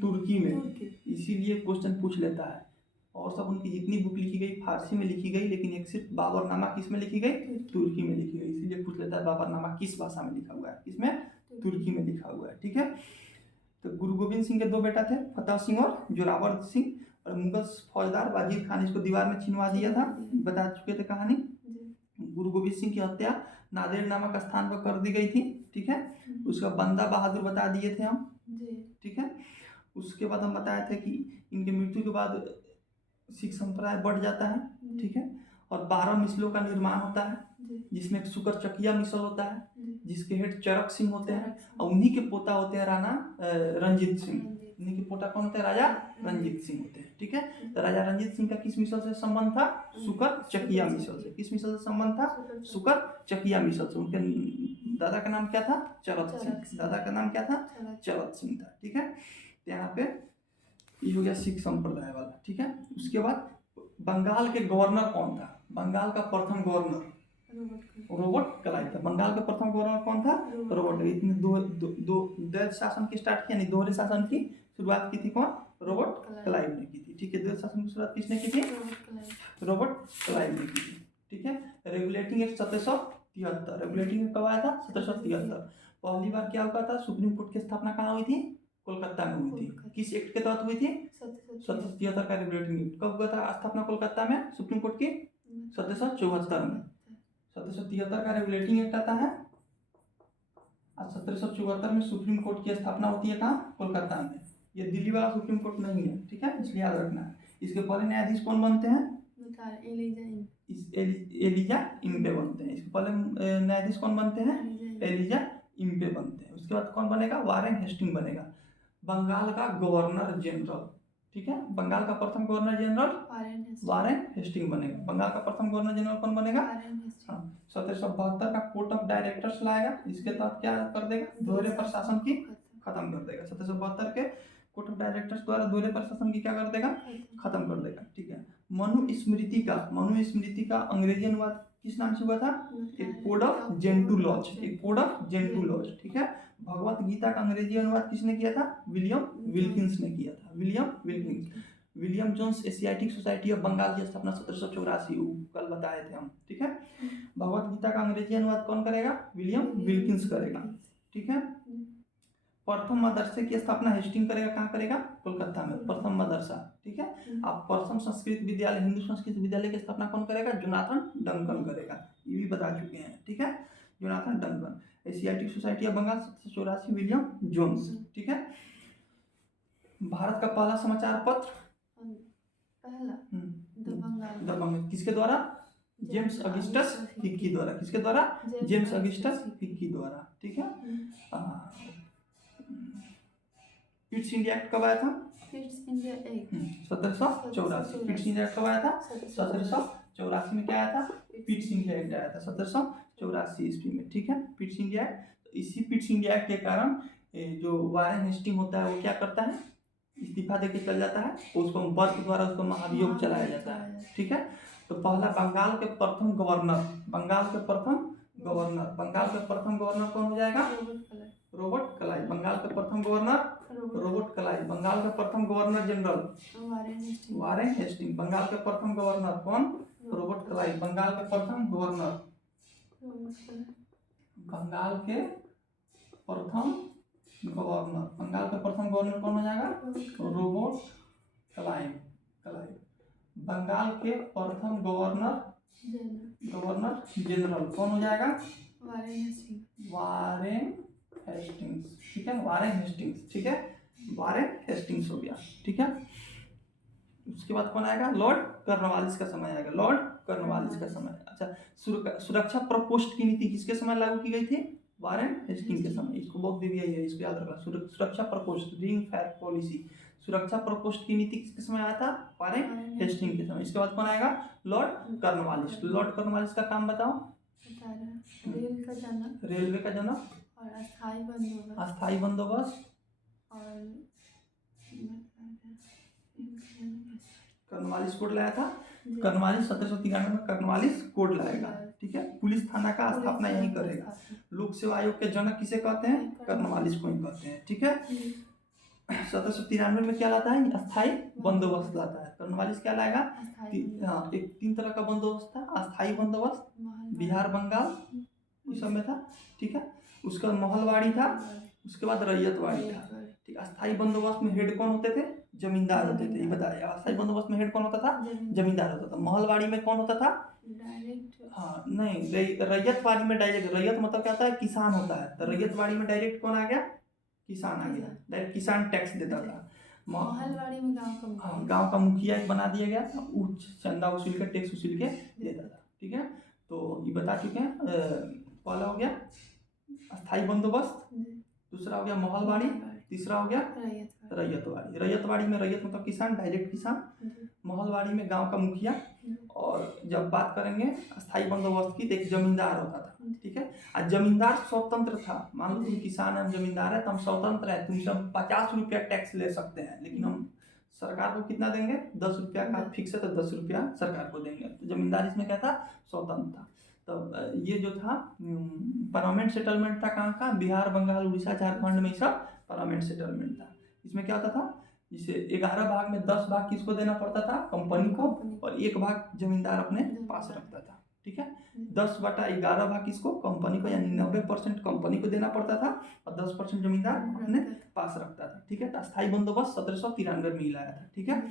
तुर्की में। इसीलिए क्वेश्चन पूछ लेता है। और सब उनकी जितनी बुक लिखी गई फारसी में लिखी गई, लेकिन एक सिर्फ बाबरनामा किस में लिखी गई? तुर्की में लिखी गई। इसीलिए पूछ लेता है बाबरनामा किस भाषा में लिखा हुआ है? किसमें? तुर्की में लिखा हुआ है, ठीक है। तो गुरु गोविंद सिंह के 2 बेटा थे, फतेह सिंह और जोरावर सिंह। और मुगल फौजदार वजीर खान इसको दीवार में छिनवा दिया था, बता चुके थे कहानी। गुरु गोविंद सिंह की हत्या नादेर नामक स्थान पर कर दी गई थी, ठीक है। उसका बंदा बहादुर बता दिए थे हम, ठीक है। उसके बाद हम बताए थे कि इनके मृत्यु के बाद सिख संप्रदाय बढ़ जाता है, ठीक है। और 12 मिसलों का निर्माण होता है, जिसमें शुक्र चकिया मिसल होता है, जिसके हेड चरक सिंह होते हैं। और उन्हीं के पोता होते हैं राणा रंजीत सिंह। उन्हीं के पोता कौन होते हैं? राजा रंजीत सिंह होते हैं, ठीक है। तो राजा रंजीत सिंह का किस मिसल से संबंध था? शुक्र चकिया मिसल से। किस मिसल से संबंध था? शुक्र चकिया मिसल से। उनके दादा का नाम क्या था? चरत चरत सिंह। सिंह। दादा का नाम क्या था? चरत चरत सिंह था। ठीक है, तो यहाँ पे ये हो गया सिख संप्रदाय वाला। ठीक है, उसके बाद बंगाल के गवर्नर कौन था? बंगाल का प्रथम गवर्नर रॉबर्ट क्लाइव था। बंगाल का प्रथम गवर्नर कौन था? रॉबर्ट। इतने द्वैध शासन की स्टार्ट किया, नहीं दोहरे शासन की शुरुआत की थी कौन? रॉबर्ट क्लाइव ने की थी। ठीक है, द्वैध शासन की शुरुआत किसने की थी? रॉबर्ट क्लाइव ने की थी। ठीक है, रेगुलेटिंग एक्ट 1773। रेगुलेटिंग एक्ट कब आया था? 1773। पहली बार क्या हुआ था? सुप्रीम कोर्ट की स्थापना कहाँ हुई थी? कोलकाता में हुई थी। किस एक्ट के तहत हुई थी? 1773 का रेगुलेटिंग एक्ट। कब हुआ था स्थापना कोलकाता में सुप्रीम कोर्ट की? 1774 में। 1773 का रेगुलेटिंग एक्ट आता है और 1774 में सुप्रीम कोर्ट की स्थापना होती है कहाँ? कोलकाता में। ये दिल्ली वाला सुप्रीम कोर्ट नहीं है। ठीक है, इसलिए याद रखना है। इसके पहले न्यायाधीश कौन बनते हैं? एलिजा इम्पे बनते हैं। इसके पहले न्यायाधीश कौन बनते हैं? एलिजा इम्पे बनते हैं। उसके बाद कौन बनेगा? वारेन हेस्टिंग बनेगा, बंगाल का गवर्नर जनरल। ठीक है, बंगाल का प्रथम गवर्नर जनरल वारेन हेस्टिंग बनेगा। बंगाल का प्रथम गवर्नर जनरल कौन बनेगा? 1772 का कोर्ट ऑफ डायरेक्टर्स लाएगा। इसके तहत क्या कर देगा? दोहरे प्रशासन की खत्म कर देगा। 1772 के कोर्ट ऑफ डायरेक्टर्स द्वारा दोहरे प्रशासन की क्या कर देगा? खत्म कर देगा। ठीक है, मनुस्मृति का अंग्रेजी अनुवाद किस नाम से हुआ था? एक कोड ऑफ जेंटू लॉज। एक कोड ऑफ जेंटू लॉज। ठीक है, भगवत गीता का अंग्रेजी अनुवाद किसने किया था? विलियम विल्किंस ने किया था। William Wilkins. William Jones Asiatic Society of Bengal की स्थापना 1784, कल बताए थे हम। ठीक है, भगवत गीता का अंग्रेजी अनुवाद कौन करेगा? विलियम विल्किंस करेगा। ठीक है, प्रथम मदरसे की स्थापना हेस्टिंग करेगा। कहाँ करेगा? कोलकाता में, प्रथम मदरसा। ठीक है, अब प्रथम संस्कृत विद्यालय, हिंदू संस्कृत विद्यालय की स्थापना कौन करेगा? जोनाथन डंकन करेगा। ये भी बता चुके हैं। ठीक है, Jonathan Duncan. Asiatic Society of Bengal 1784, William Jones. ठीक है, भारत का पहला समाचार पत्र द बंगाल किसके द्वारा? जेम्स अगस्टस हिक्की द्वारा। किसके द्वारा? जेम्स अगस्टस हिक्की द्वारा। ठीक है, पिट्स इंडिया एक्ट कब आया था? 1784। पिट्स इंडिया एक्ट कब आया था? 1784 में क्या आया था? पिट्स इंडिया एक्ट आया था 1784 ईस्वी में। ठीक है, पिट्स इंडिया एक्ट। इसी पिट्स इंडिया एक्ट के कारण जो वारेन हेस्टिंग होता है वो क्या करता है? इस्तीफा देके चल जाता है। उसको वर्ष द्वारा उसको महाभियोग चलाया जाता है। ठीक है, तो पहला बंगाल के प्रथम गवर्नर कौन हो जाएगा? Robert Clive. बंगाल के प्रथम गवर्नर रॉबर्ट क्लाइव। बंगाल के प्रथम governor general Warren Hastings. Bengal के प्रथम गवर्नर कौन? Robert Clive. बंगाल के प्रथम गवर्नर कौन हो जाएगा? Robert Clive. बंगाल के प्रथम गवर्नर जनरल कौन हो जाएगा? Warren Hastings. ठीक है, वारेन हेस्टिंग्स। ठीक है, वारेन हेस्टिंग्स हो गया। ठीक है, उसके बाद कौन आएगा? लॉर्ड कॉर्नवालिस का समय आएगा। लॉर्ड कॉर्नवालिस का समय। अच्छा, सुरक्षा प्रकोष्ठ की नीति किसके समय लागू की गई थी? वारेन हेस्टिंग के समय। इसको बहुत भी है, इसको याद रखना। सुरक्षा प्रकोष्ठ, रिंग फायर पॉलिसी। सुरक्षा प्रकोष्ठ की नीति किसके समय आया था? वारेन हेस्टिंग के समय। इसके बाद कौन आएगा? Lord Cornwallis. लॉर्ड कॉर्नवालिस का काम बताओ। रेलवे का जनक और अस्थायी बंदोबस्त। कॉर्नवालिस कोड लाया था। कॉर्नवालिस 1793 में कॉर्नवालिस कोड लाएगा। ठीक है, पुलिस थाना का स्थापना यही करेगा। लोक सेवा आयोग के जनक किसे कहते हैं? कॉर्नवालिस को ही कहते हैं। ठीक है, 1793 में क्या लाता है? अस्थायी बंदोबस्त लाता है। कॉर्नवालिस क्या लाएगा? हाँ, एक 3 तरह का बंदोबस्त था। अस्थायी बंदोबस्त बिहार बंगाल इस सब में था। ठीक है, उसका महलवाड़ी था। उसके बाद रैयतवाड़ी था। ठीक, अस्थायी बंदोबस्त में हेड कौन होते थे? जमींदार होते थे। ये बताया, अस्थायी बंदोबस्त में हेड कौन होता था? जमींदार होता था। महलवाड़ी में कौन होता था? हाँ नहीं, रैयतवाड़ी में डायरेक्ट, रैयत मतलब क्या होता है? किसान होता है। तो रैयतवाड़ी में डायरेक्ट कौन आ गया? किसान आ गया। डायरेक्ट किसान टैक्स देता था। महलवाड़ी में गांव का मुखिया एक बना दिया गया, उच्च चंदा वसूल के, टैक्स वसूल के देता था। ठीक है, तो ये बता चुके हैं। पहला हो गया अस्थायी बंदोबस्त, दूसरा हो गया महलवाड़ी, तीसरा हो गया रैयतवाड़ी। रैयतवाड़ी में रैयत मतलब किसान, डायरेक्ट किसान। महलवाड़ी में गांव का मुखिया। और जब बात करेंगे अस्थायी बंदोबस्त की तो एक जमींदार होता था। ठीक है। और जमींदार स्वतंत्र था, मान लो तुम किसान है, जमींदार है, तो हम स्वतंत्र है, तुमसे हम 50 रुपया टैक्स ले सकते हैं, लेकिन हम सरकार को कितना देंगे, 10 रुपया का फिक्स है, तो 10 रुपया सरकार को देंगे। तो जमींदार इसमें क्या था, स्वतंत्र था। तो ये जो था परमानेंट सेटलमेंट था, कहाँ का, बिहार, बंगाल, उड़ीसा, झारखंड में सब परमानेंट सेटलमेंट था। इसमें क्या होता था, जिसे 11 भाग में 10 भाग किसको देना पड़ता था, कंपनी को, और 1 भाग जमींदार अपने पास रखता था, ठीक है। 10/11 भाग किसको, कंपनी को, यानी 90% कंपनी को देना पड़ता था और 10% जमींदार अपने पास रखता था, ठीक है। तो अस्थायी बंदोबस्त 1793 में लाया था, ठीक है।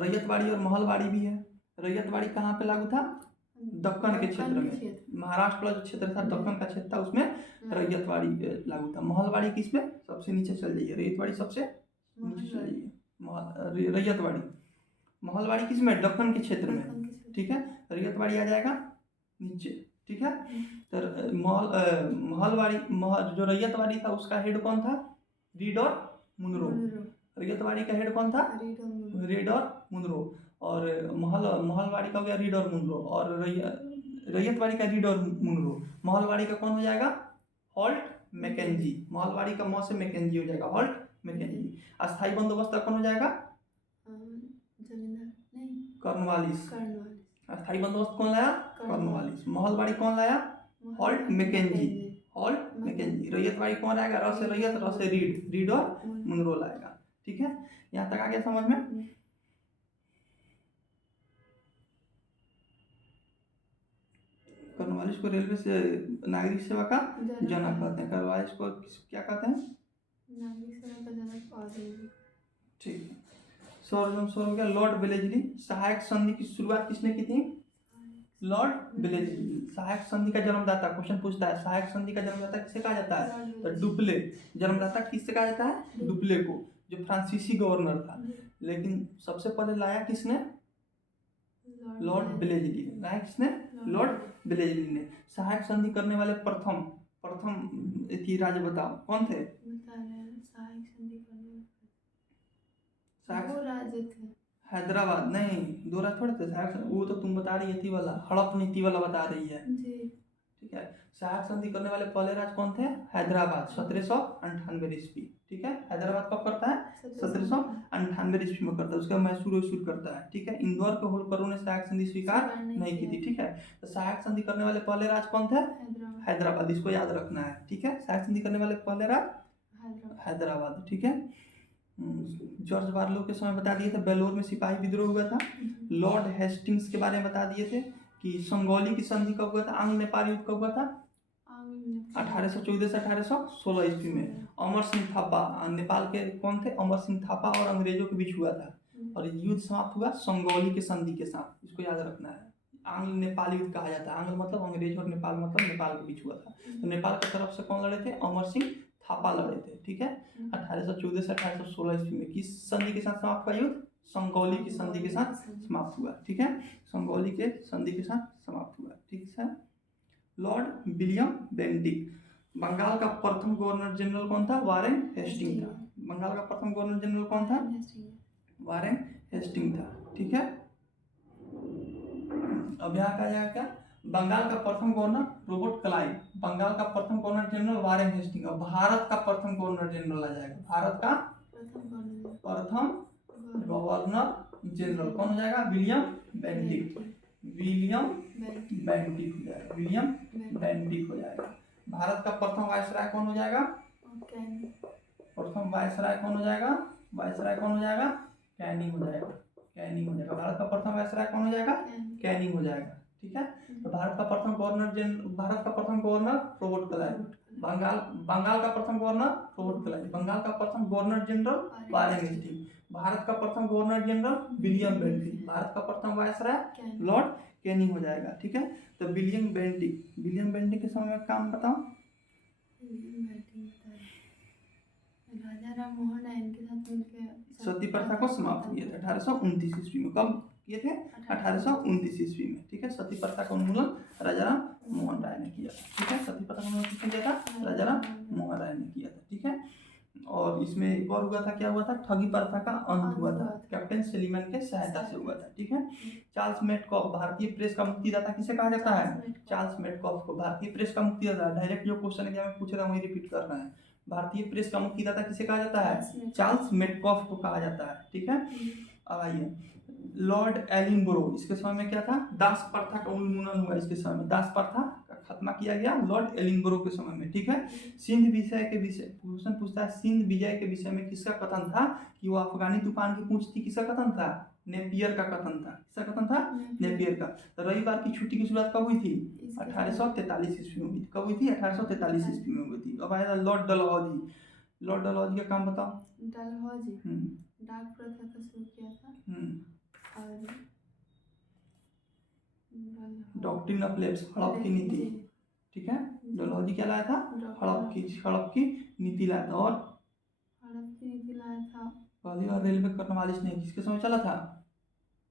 रैयतवाड़ी और महलवाड़ी भी है। रैयतवाड़ी कहाँ पे लागू था, दक्कन के क्षेत्र में, महाराष्ट्र वाला जो क्षेत्र था, दक्कन का क्षेत्र था, उसमें रैयतवाड़ी लागू था। महलवाड़ी किसमें, सबसे नीचे चल जाइए, रैयतवाड़ी सबसे नीचे चल जाइए, रैयतवाड़ी, महलवाड़ी किसमें, दक्कन के क्षेत्र में, ठीक है। रैयतवाड़ी आ जाएगा नीचे, ठीक है। तो महलवाड़ी जो रैयतवाड़ी था उसका हेड कौन था, रीड और मुनरो। रैयतवाड़ी का हेड कौन था, रीड और मुनरो। और महलवाड़ी का हो गया रीड और मुनरो, और रैयतवाड़ी का रीड और मुनरो। महलवाड़ी का कौन हो जाएगा, हॉल्ट मैकेंजी, महलवाड़ी का मौ से मैकेंजी हो जाएगा, हॉल्ट मैकेंजी। अस्थायी बंदोबस्त कौन हो जाएगा, कॉर्नवालिस। अस्थायी बंदोबस्त कौन लाया, कॉर्नवालिस। महलवाड़ी कौन लाया, Holt Mackenzie, Holt Mackenzie. Ryotwari कौन आएगा, र से रैयत, र से रीड, रीड और मुनरो लाएगा, ठीक है। यहाँ तक आ गया समझ में। कॉर्नवालिस को रेलवे से नागरिक सेवा का जनक कहते हैं। कॉर्नवालिस को क्या कहते हैं, नागरिक सेवा का जनक, और ठीक है। सौ हो गया। Lord Wellesley. सहायक संधि की शुरुआत किसने की थी, लॉर्ड वेलेस्ली। सहायक संधि का जन्मदाता, क्वेश्चन पूछता है, सहायक संधि का जन्मदाता किसे कहा जाता है, तो डुप्ले। जन्मदाता किससे कहा जाता है, डुप्ले को, जो फ्रांसीसी गवर्नर था। लेकिन सबसे पहले लाया किसने, लॉर्ड वेलेस्ली। लाया किसने, लॉर्ड वेलेस्ली ने। सहायक संधि करने वाले प्रथम राज्य बताओ कौन थे, हैदराबाद नहीं, 2 राज्य थोड़े थे सहायक, वो तो तुम बता रही थी वाला, हड़प नीति वाला बता रही है, ठीक है। सहायक संधि करने वाले पहले राज्य कौन थे, हैदराबाद, 1798 ईस्वी, ठीक है। हैदराबाद कब करता है, 1798 ईस्वी में करता है। उसका मैसूर करता है, ठीक है। इंदौर के होलकरों ने सहायक संधि स्वीकार नहीं की थी, ठीक है। तो सहायक संधि करने वाले पहले राज्य कौन थे, हैदराबाद, इसको याद रखना है, ठीक है। सहायक संधि करने वाले पहले राज्य हैदराबाद, ठीक है। जॉर्ज बार्लो के समय बता दिए थे, बेलोर में सिपाही विद्रोह हुआ था। लॉर्ड हेस्टिंग्स के बारे में बता दिए थे कि संगौली की संधि कब हुआ था, आंग्ल नेपाल युद्ध कब हुआ था, 1814 से 1816 ईस्वी में। अमर सिंह थापा, नेपाल के कौन थे, अमर सिंह थापा और अंग्रेजों के बीच हुआ था, और युद्ध समाप्त हुआ संगौली के संधि के साथ, इसको याद रखना है। आंग्ल नेपाल युद्ध कहा जाता है, आंग्ल मतलब अंग्रेज और नेपाल मतलब नेपाल के बीच हुआ था। तो नेपाल की तरफ से कौन लड़े थे, अमर सिंह थापा लड़े थे, ठीक है। 1814 से 1816 ईस्वी में किस संधि के साथ समाप्त हुआ युद्ध, संगौली की संधि के साथ समाप्त हुआ, ठीक है। संगौली के संधि के साथ समाप्त हुआ, ठीक है। Lord William Bentinck. बंगाल का प्रथम गवर्नर जनरल कौन था, वारेन हेस्टिंग था। बंगाल का प्रथम गवर्नर जनरल कौन था, वारेन हेस्टिंग था, ठीक है। अब यहाँ का जाएगा क्या, बंगाल का प्रथम गवर्नर रॉबर्ट क्लाइव, बंगाल का प्रथम गवर्नर जनरल वारेन हेस्टिंग, और भारत का प्रथम गवर्नर जनरल आ जाएगा, भारत का प्रथम गवर्नर जनरल कौन हो जाएगा, विलियम बेंटिक, विलियम बेंटिक हो जाएगा, विलियम बेंटिक हो जाएगा। भारत का प्रथम वायसराय कौन हो जाएगा, प्रथम वायसराय कौन हो जाएगा, वायसराय कौन हो जाएगा, कैनिंग हो जाएगा, कैनिंग हो जाएगा। भारत का प्रथम वायसराय कौन हो जाएगा, कैनिंग हो जाएगा, ठीक है। तो भारत का प्रथम गवर्नर रॉबर्ट क्लाइव। बंगाल का प्रथम गवर्नर रॉबर्ट क्लाइव। बंगाल का प्रथम गवर्नर जनरल वारेन हेस्टिंग। भारत का प्रथम गवर्नर जनरल विलियम बेंटिक। भारत का प्रथम वायसराय लॉर्ड कैनिंग हो जाएगा, ठीक है। तो विलियम बेंटिक के समय में काम बताओ, राजा राम मोहन राय के साथ मिलकर सती प्रथा को समाप्त किए थे 1829 ईस्वी में। कब किए थे, 1829 ईस्वी में, ठीक है। सती प्रथा का उन्मूलन राजा राम मोहन राय ने किया था, ठीक है। सती प्रथा का उन्मूलन किसने किया था, राजा राम मोहन राय ने किया था, ठीक है। और इसमें एक और हुआ था, क्या हुआ था, ठगी प्रथा का अंत हुआ था, हुआ था। कैप्टन सलीमन के सहायता से हुआ था। ठीक है। चार्ल्स मेटकॉफ भारतीय प्रेस का मुक्तिदाता किसे कहा जाता है? चार्ल्स मेटकॉफ को भारतीय प्रेस का मुक्तिदाता। डायरेक्ट जो क्वेश्चन एग्जाम में पूछ रहा हूँ वही रिपीट कर रहा है। भारतीय प्रेस का मुक्तिदाता किसे कहा जाता है? चार्ल्स मेटकॉफ को कहा जाता है। ठीक है। अब आइए, लॉर्ड एलिंगबरो, इसके समय में क्या था? दास प्रथा का उन्मूलन हुआ। इसके समय में दास प्रथा का खत्म किया गया लॉर्ड एलिंगबरो के समय में। ठीक है। सिंध विषय के विषय क्वेश्चन पूछता है, सिंध विजय के विषय में किसका कथन था कि वो अफगानी तूफान की पूंछ थी? किसका कथन था? नेपियर का कथन था। किसका कथन था? नेपियर का। तो रविवार की छुट्टी की शुरुआत कब हुई थी? 1843 ईस्वी में हुई थी। कब हुई थी? 1843 ईस्वी में हुई थी। अब आएगा लॉर्ड डलहौजी। लॉर्ड डलहौजी का काम बताओ। डलहौजी डाक प्रथा का शुरू किया था और डॉक्ट्रिन ऑफ लेप्स, हड़प की नीति। ठीक है। डलहौजी क्या लाया था? हड़प की नीति लाया था। और हड़प की नीति लाया था। पहली बार रेलवे कर्नवालिस ने किसके समय चला था?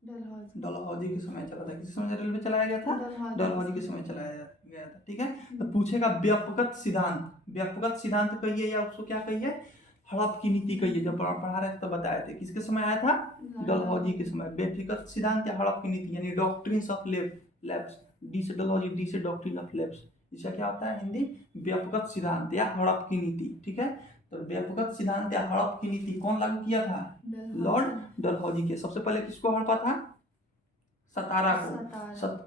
डलहौजी डलहौजी के समय चला था। किस समय रेलवे चलाया गया था? डलहौजी के समय चलाया गया था। ठीक है। तो पूछेगा व्यापकत सिद्धांत। व्यापकत सिद्धांत कहिए या उसको क्या कहिए? हड़प की नीति कहिए। जब पढ़ा रहे थे तो बताए थे। किसके समय आया था? डलहौजी के समय। व्यापकत सिद्धांत या हड़प की नीति यानी डॉक्ट्रिन्स ऑफ लेप्स। डी से डलहौजी, डी से डॉक्ट्रिन ऑफ लेप्स। इसका क्या होता है हिंदी? व्यापकत सिद्धांत या हड़प की नीति। ठीक है। तो व्यापकत सिद्धांत या हड़प की नीति कौन लागू किया था? लॉर्ड डलहौजी के। सबसे पहले किसको हड़पा था? सतारा को।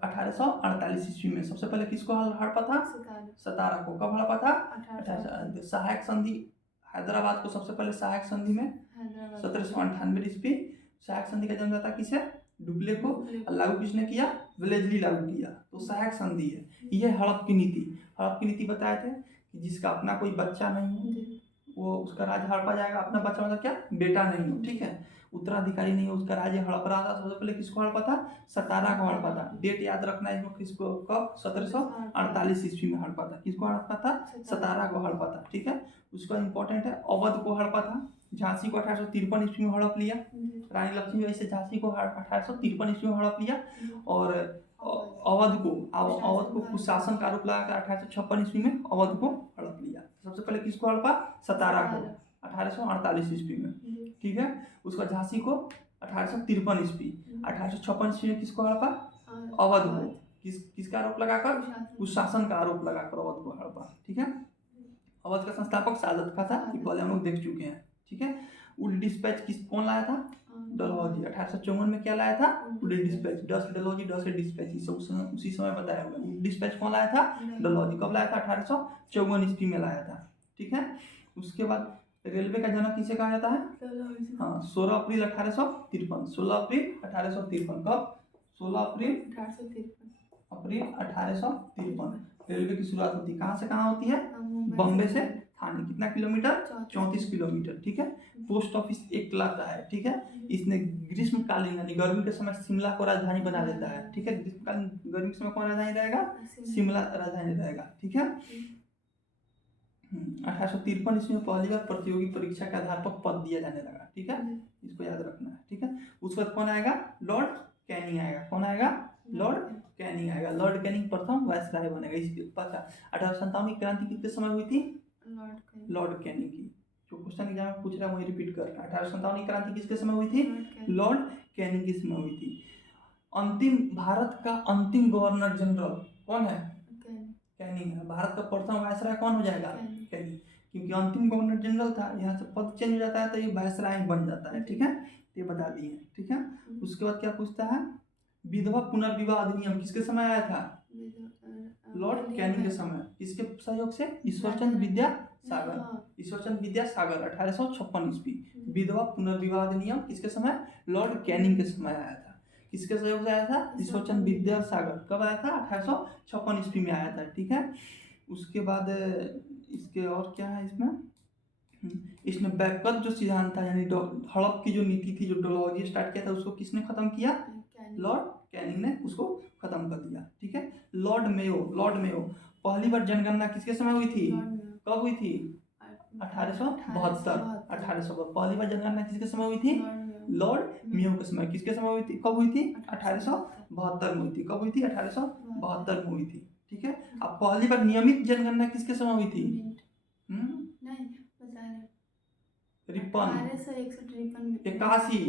1848 ईस्वी में सबसे पहले किसको हड़पा था? सतारा को। कब हड़पा था? सहायक संधि, हैदराबाद को सबसे पहले सहायक संधि में 1798 ईस्वी। सहायक संधि का जन्म था किसे? डुप्ले को। लागू किसने किया? वेलेस्ली लागू किया। तो सहायक संधि है। ये हड़प की नीति। हड़प की नीति बताए थे कि जिसका अपना कोई बच्चा नहीं हो वो उसका राज्य हड़पा जाएगा। अपना बच्चा मतलब क्या? बेटा नहीं हो। ठीक है। उत्तराधिकारी नहीं हो, उसका राज्य हड़प रहा था। सबसे पहले किसको हड़पा था? सतारा को हड़पा था। डेट याद रखना है इसको। किसको? कब? 1748 ईस्वी में हड़पा था। किसको हड़पा था? सतारा को हड़पा था। ठीक है। उसका इंपॉर्टेंट है, अवध को हड़पा था। झांसी को 1853 ईस्वी में हड़प लिया। रानी लक्ष्मीबाई से झांसी को 1853 ईस्वी में हड़प लिया। और अवध को कुशासन का आरोप लगाकर 1856 ईस्वी में अवध को हड़प लिया। सबसे पहले किसको हड़पा? सतारा को 1848 ईस्वी में। ठीक है। उसका झांसी को 1853 ईस्वी। 1856 ईस्वी में किसको हड़पा? अवध को। किसका आरोप लगाकर? कुशासन का आरोप लगाकर अवध को हड़पा। ठीक है। अवध का संस्थापक सादत खां था। ये पहले हम लोग देख चुके हैं। ठीक है। उल डिस्पैच कौन लाया था? डलहौजी। 1854 में क्या लाया था? उल डिस्पैच। ड से डलहौजी, ड से डिस्पैच, उसी समय बताया हुआ। उल डिस्पैच कौन लाया था? डलहौजी। कब लाया था? 1854 ईस्वी में लाया था। ठीक है। उसके बाद रेलवे का जनक किसे कहा जाता है? हाँ, 16 अप्रैल 1853। 16 अप्रैल 1853। कब? 16 अप्रैल 1853 रेलवे की शुरुआत होती है। कहाँ से कहाँ होती है? बॉम्बे से थाने। कितना किलोमीटर? 34 किलोमीटर। ठीक है। पोस्ट ऑफिस एक लाता है। ठीक है। इसने ग्रीष्मकालीन यानी गर्मी के समय शिमला को राजधानी बना देता है। ठीक है। ग्रीष्मकालीन गर्मी के समय कौन राजधानी रहेगा? शिमला राजधानी रहेगा। ठीक है। 1853 ईस्वी में पहली बार प्रतियोगी परीक्षा के आधार पर पद दिया जाने लगा। ठीक है। इसको याद रखना है। ठीक है। उसके बाद कौन आएगा? लॉर्ड कैनिंग आएगा। कौन आएगा? लॉर्ड कैनिंग आएगा। लॉर्ड कैनिंग प्रथम वायसराय बनेगा। इसके पता 1857 की क्रांति कितने समय हुई थी? लॉर्ड कैनिंग की। जो क्वेश्चन एग्जाम में पूछ रहा है वही रिपीट कर रहा है। 1857 की क्रांति किसके समय हुई थी? लॉर्ड कैनिंग के समय हुई थी। अंतिम भारत का अंतिम गवर्नर जनरल कौन है? कैनिंग है। भारत का प्रथम वायसराय कौन हो जाएगा? कैनिंग। क्योंकि अंतिम गवर्नर जनरल था, यहाँ से पद चेंज हो जाता है तो ये वायसराय बन जाता है। ठीक है। ये बता दिए। ठीक है। उसके बाद क्या पूछता है? विधवा पुनर्विवाह अधिनियम किसके समय आया था? लॉर्ड कैनिंग के समय। किसके सहयोग से? ईश्वरचंद विद्यासागर 1856 ईस्वी। विधवा पुनर्विवाह अधिनियम किसके समय? लॉर्ड कैनिंग के समय आया था। किसके सहयोग से आया था? ईश्वरचंद विद्यासागर। कब आया था? 1856 ईस्वी में आया था। ठीक है। उसके बाद इसके और क्या है इसमें? इसने बैकवर्ड जो सिद्धांत था यानी हड़प की जो नीति थी, जो डलहौजी स्टार्ट किया था, उसको किसने खत्म किया? लॉर्ड कैनिंग ने उसको खत्म कर दिया। ठीक है। लॉर्ड मेयो पहली बार जनगणना किसके समय हुई थी? कब हुई थी? 1872। 1872 पहली बार जनगणना किसके समय हुई थी? लॉर्ड मेयो के समय। किसके समय हुई थी? कब हुई थी? 1872 में हुई थी। कब हुई थी? 1872 में हुई थी। ठीक है। अब पहली बार नियमित जनगणना किसके समय हुई थी? रिपन 1861 में 81,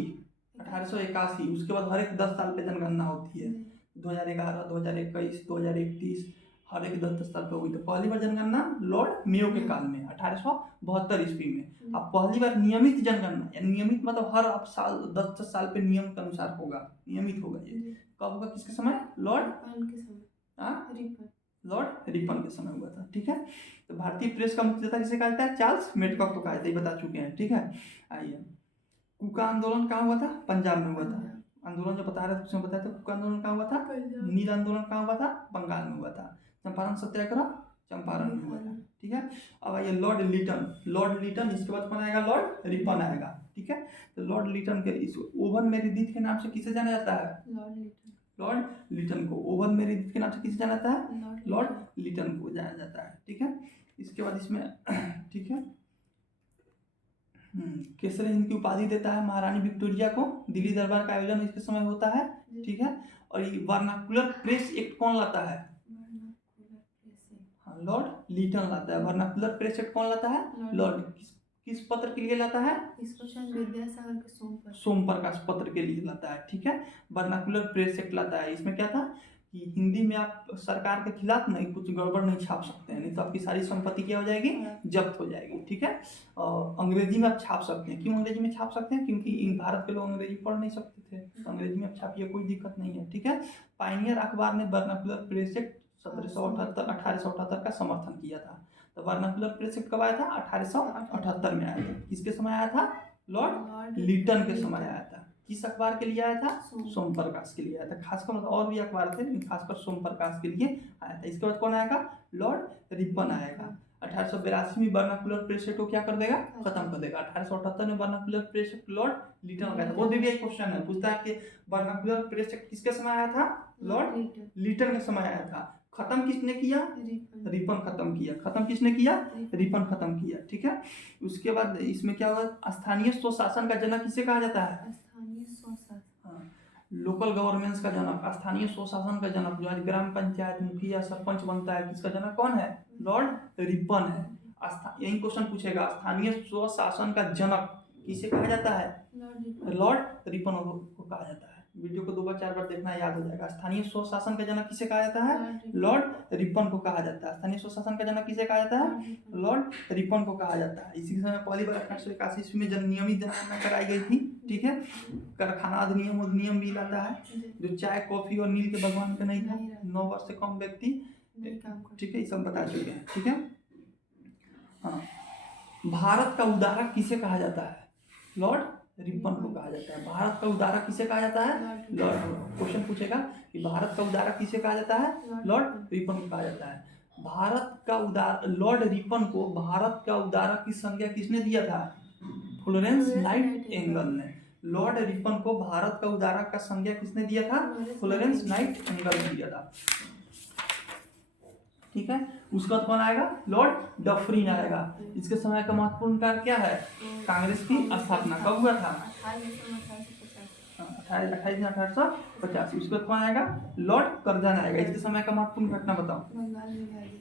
1881। उसके बाद हर एक 10 साल पे जनगणना होती है। 2011, 2021, 2031, हर एक 10 साल पे हुई। तो पहली बार जनगणना लॉर्ड मेयो के काल में 1872 ईस्वी में। अब पहली बार नियमित जनगणना, यानी नियमित मतलब हर अब साल 10 साल पे नियम के अनुसार होगा, नियमित होगा। ये कब होगा, किसके समय? लॉर्ड के समय, लॉर्ड रिपन के समय हुआ था। ठीक है। तो भारतीय प्रेस का मुख्यतः किसे कहा जाता है? चार्ल्स मेडकॉक को कहा जाता है, ये बता चुके हैं। ठीक है। आइए, कुका आंदोलन कहाँ हुआ था? पंजाब में हुआ था। आंदोलन जो बता रहे थे उसमें बताया था। कुका आंदोलन कहाँ हुआ था? नील आंदोलन कहाँ हुआ था? बंगाल में हुआ था। चंपारण सत्याग्रह चंपारण में हुआ था। ठीक है। अब आइए लॉर्ड लिटन, इसके बाद कौन आएगा? लॉर्ड रिपन आएगा। ठीक है। तो लॉर्ड लिटन के इस ओवन मेरेडिथ के नाम से किसे जाना जाता है? लॉर्ड लिटन को ओवन मेरेडिथ के नाम से किसे जाना जाता है? लॉर्ड लिटन को जाना जाता है। ठीक है। इसके बाद इसमें ठीक है, केसरी हिंद की उपाधि देता है महारानी विक्टोरिया को। दिल्ली दरबार का आयोजन इसके समय होता है। ठीक है। और ये वर्नाकुलर प्रेस एक्ट कौन लाता है? लॉर्ड लिटन लाता है। वर्नाकुलर प्रेस एक्ट कौन लाता है? लॉर्ड। किस पत्र के लिए लाता है? इसको शायद विद्यासागर के सोमप्रकाश पत्र के लिए लाता है। ठीक है। वर्नाकुलर प्रेस एक्ट लाता है। इसमें क्या था कि हिंदी में आप सरकार के खिलाफ नहीं कुछ गड़बड़ नहीं छाप सकते हैं, नहीं तो आपकी सारी संपत्ति क्या हो जाएगी? जब्त हो जाएगी। ठीक है। और अंग्रेजी में आप छाप सकते हैं। क्यों अंग्रेजी में छाप सकते हैं? क्योंकि इन भारत के लोग अंग्रेजी पढ़ नहीं सकते थे, तो अंग्रेजी में आप छापिए, कोई दिक्कत नहीं है। ठीक है। पायनियर अखबार ने वर्नाकुलर प्रेस एक्ट 1878 का समर्थन किया था। तो वर्नाकुलर प्रेस एक्ट कब आया था? 1878 में आया था। किसके समय आया था? लॉर्ड लिटन के समय आया था। किस अखबार के लिए आया था? सोमप्रकाश के लिए आया था। खासकर मतलब और भी अखबार थे, लेकिन खासकर सोमप्रकाश के लिए आया था। इसके बाद कौन आएगा? लॉर्ड रिपन आएगा। 1882 में वर्नाकुलर प्रेस एक्ट को क्या कर देगा? खत्म कर देगा। 1878 में vernacular press act Lord Lytton का था। बहुत भी क्वेश्चन है, पूछता है कि वर्नाकुलर प्रेस एक्ट किसके समय आया था? लॉर्ड लिटन के समय आया था। खत्म किसने किया? रिपन खत्म किया। खत्म किसने किया? रिपन खत्म किया। ठीक है। उसके बाद इसमें क्या हुआ? स्थानीय स्वशासन का जनक किसे कहा जाता है? लोकल गवर्नमेंट्स का जनक, स्थानीय स्वशासन का जनक, जो आज ग्राम पंचायत मुखिया सरपंच बनता है, किसका जनक कौन है? लॉर्ड रिपन है। यही क्वेश्चन पूछेगा, स्थानीय स्वशासन का जनक किसे कहा जाता है? लॉर्ड रिपन को कहा जाता है। वीडियो को 2 बार 4 बार देखना, याद हो जाएगा। स्थानीय स्वशासन का जनक किसे कहा जाता है? लॉर्ड रिपन को कहा जाता है। स्थानीय स्वशासन का जनक किसे कहा जाता है? लॉर्ड रिपन को कहा जाता है। इसी समय पहली बार 1881 ईस्वी में नियमित जनगणना कराई गई थी। ठीक है। कारखाना अधिनियम भी लाता है, जो चाय कॉफी और नील के भगवान का नहीं था। 9 वर्ष से कम व्यक्ति, ठीक है, ये सब बता चुके हैं। ठीक है। हाँ, भारत का उदारक किसे कहा जाता है? लॉर्ड रिपन को कहा जाता है। भारत का उदारक किसे कहा जाता है? लॉर्ड। क्वेश्चन पूछेगा कि भारत का उदारक किसे कहा जाता है? लॉर्ड रिपन को कहा जाता है। लॉर्ड रिपन को भारत का उदारक की संज्ञा किसने दिया था? फ्लोरेंस नाइटिंगेल ने। लॉर्ड रिपन को भारत का उदारक का संज्ञा किसने दिया था? फ्लोरेंस नाइटिंगेल ने दिया था। ठीक है। उसके बाद कौन आएगा? लॉर्ड डफरिन आएगा। इसके समय का महत्वपूर्ण कार्य क्या है? कांग्रेस की स्थापना कब हुआ था? 1850। उसके बाद कौन आएगा? लॉर्ड कर्जन आएगा। इसके समय का महत्वपूर्ण घटना बताओ।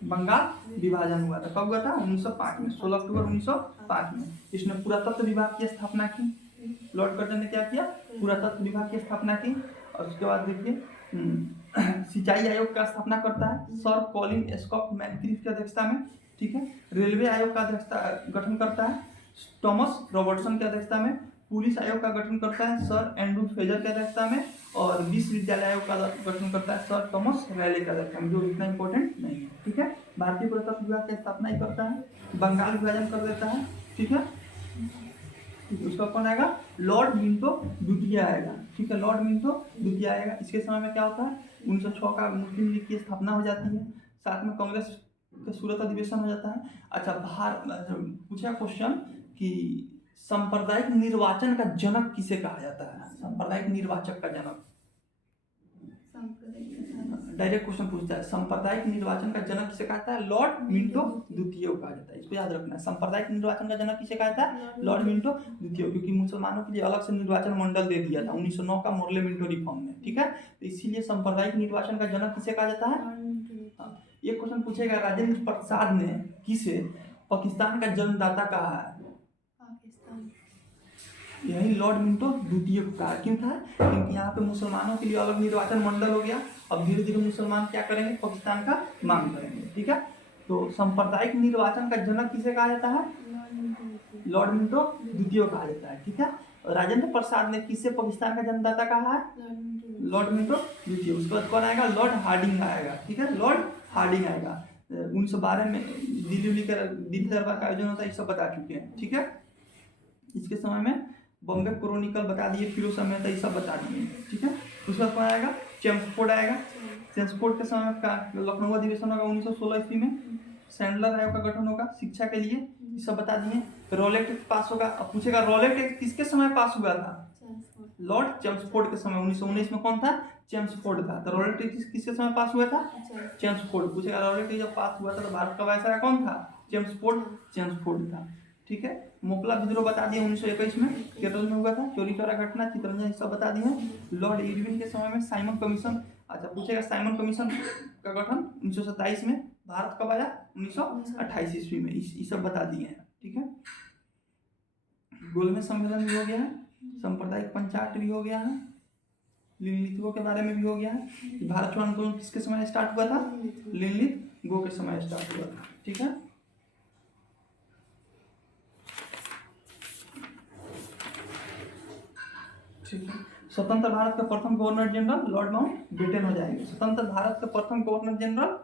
बंगाल विभाजन हुआ था। कब हुआ था? 1905 में, 16 अक्टूबर 1905 में। इसने पुरातत्व विभाग की स्थापना की। लॉर्ड कर्जन ने क्या किया? पुरातत्व विभाग की स्थापना की। और उसके बाद देखिए सिंचाई आयोग का स्थापना करता है सर कॉलिन स्कॉट मैनक्रीफ की अध्यक्षता में। ठीक है। रेलवे आयोग का गठन करता है थॉमस रॉबर्टसन की अध्यक्षता में। पुलिस आयोग का गठन करता है सर एंड्रू फ्रेजर की अध्यक्षता में। और विश्वविद्यालय आयोग का गठन करता है सर थॉमस रैले की अध्यक्षता में, जो इतना इंपॉर्टेंट नहीं है। ठीक है। भारतीय पुरातत्व विभाग की स्थापना ही करता है। बंगाल विभाजन कर देता है। ठीक है। उसका कौन आएगा? लॉर्ड मिंटो द्वितीय आएगा। ठीक है। लॉर्ड मिंटो द्वितीय आएगा। इसके समय में क्या होता है? 1906 का मुस्लिम लीग की स्थापना हो जाती है। साथ में कांग्रेस का सूरत अधिवेशन हो जाता है। अच्छा, पूछा क्वेश्चन कि सांप्रदायिक निर्वाचन का जनक किसे कहा जाता है? सांप्रदायिक निर्वाचक का जनक, डायरेक्ट क्वेश्चन पूछता है। सांप्रदायिक निर्वाचन का जनक किसे कहा जाता है? लॉर्ड मिंटो द्वितीय को कहा जाता है। इसको याद रखना है। सांप्रदायिक निर्वाचन का जनक किसे कहा जाता है? लॉर्ड मिंटो द्वितीय, क्योंकि मुसलमानों के लिए अलग से निर्वाचन मंडल दे दिया था 1909 का मोर्ले मिंटो रिफॉर्म में। ठीक है। तो इसीलिए सांप्रदायिक निर्वाचन का जनक किसे कहा जाता है? ये क्वेश्चन पूछेगा, राजेंद्र प्रसाद ने किसे पाकिस्तान का जन्मदाता कहा है? यही लॉर्ड मिंटो द्वितीय को कहा। क्यों था? क्योंकि यहाँ पे मुसलमानों के लिए अलग निर्वाचन मंडल हो गया। अब धीरे धीरे मुसलमान क्या करेंगे? पाकिस्तान का मांग करेंगे। ठीक है, तो सांप्रदायिक निर्वाचन का जनक किसे कहा जाता है? लॉर्ड मिंटो द्वितीय कहा जाता है। ठीक है, राजेंद्र प्रसाद ने किससे पाकिस्तान का जन्मदाता कहा है? लॉर्ड मिंटो द्वितीय। उसके बाद कौन आएगा? लॉर्ड हार्डिंग आएगा। ठीक है, लॉर्ड हार्डिंग आएगा। 1912 में दिल्ली दरबार का आयोजन होता है, ये सब बता चुके हैं। ठीक है, इसके समय में बॉम्बे क्रोनिकल बता दिए, फिरोज मेहता ये सब बता दिए। ठीक है, उसके बाद कौन आएगा? चेम्सफोर्ड आएगा। चेम्सफोर्ड के समय का लखनऊ अधिवेशन होगा 1916 ईस्वी में। सैंडलर आयोग का गठन होगा शिक्षा के लिए, ये सब बता दिए। रॉलेट एक्ट पास होगा। अब पूछेगा रॉलेट एक्ट किसके समय पास हुआ था? लॉर्ड चेम्सफोर्ड के समय। 1919 में कौन था? चेम्सफोर्ड था। तो रॉलेट एक्ट किसके समय पास हुआ था? चेम्सफोर्ड। पूछेगा रॉलेट एक्ट जब पास हुआ था तो भारत का वायसराय कौन था? चेम्सफोर्ड था। ठीक है, मोपला विद्रोह बता दिए 1921 में केरल में हुआ था। चोरी चोरा घटना, चितरंजन, सब बता दिए। लॉर्ड इरविन के समय में साइमन कमीशन। अच्छा, पूछेगा साइमन कमीशन का गठन 1927 में। भारत कब आया? 1928 ईस्वी में। ये सब बता दिए हैं। ठीक है, गोलमेज सम्मेलन भी हो गया है, सांप्रदायिक पंचायत भी हो गया है, लिनलिथगो के बारे में भी हो गया है। भारत छोड़ो आंदोलन किसके समय स्टार्ट हुआ था? लिनलिथगो के समय स्टार्ट हुआ था। ठीक है, ठीक है, स्वतंत्र भारत के प्रथम गवर्नर जनरल लॉर्ड माउंटबेटन हो जाएंगे। स्वतंत्र भारत के प्रथम गवर्नर जनरल,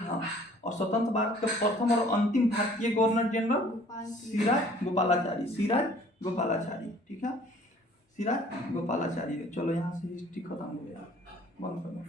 हाँ, और स्वतंत्र भारत के प्रथम और अंतिम भारतीय गवर्नर जनरल सिराज गोपालाचारी। सिराज गोपालाचारी। ठीक है, सिराज गोपालाचारी। चलो यहाँ से हिस्ट्री खत्म हो गया, बंद करो।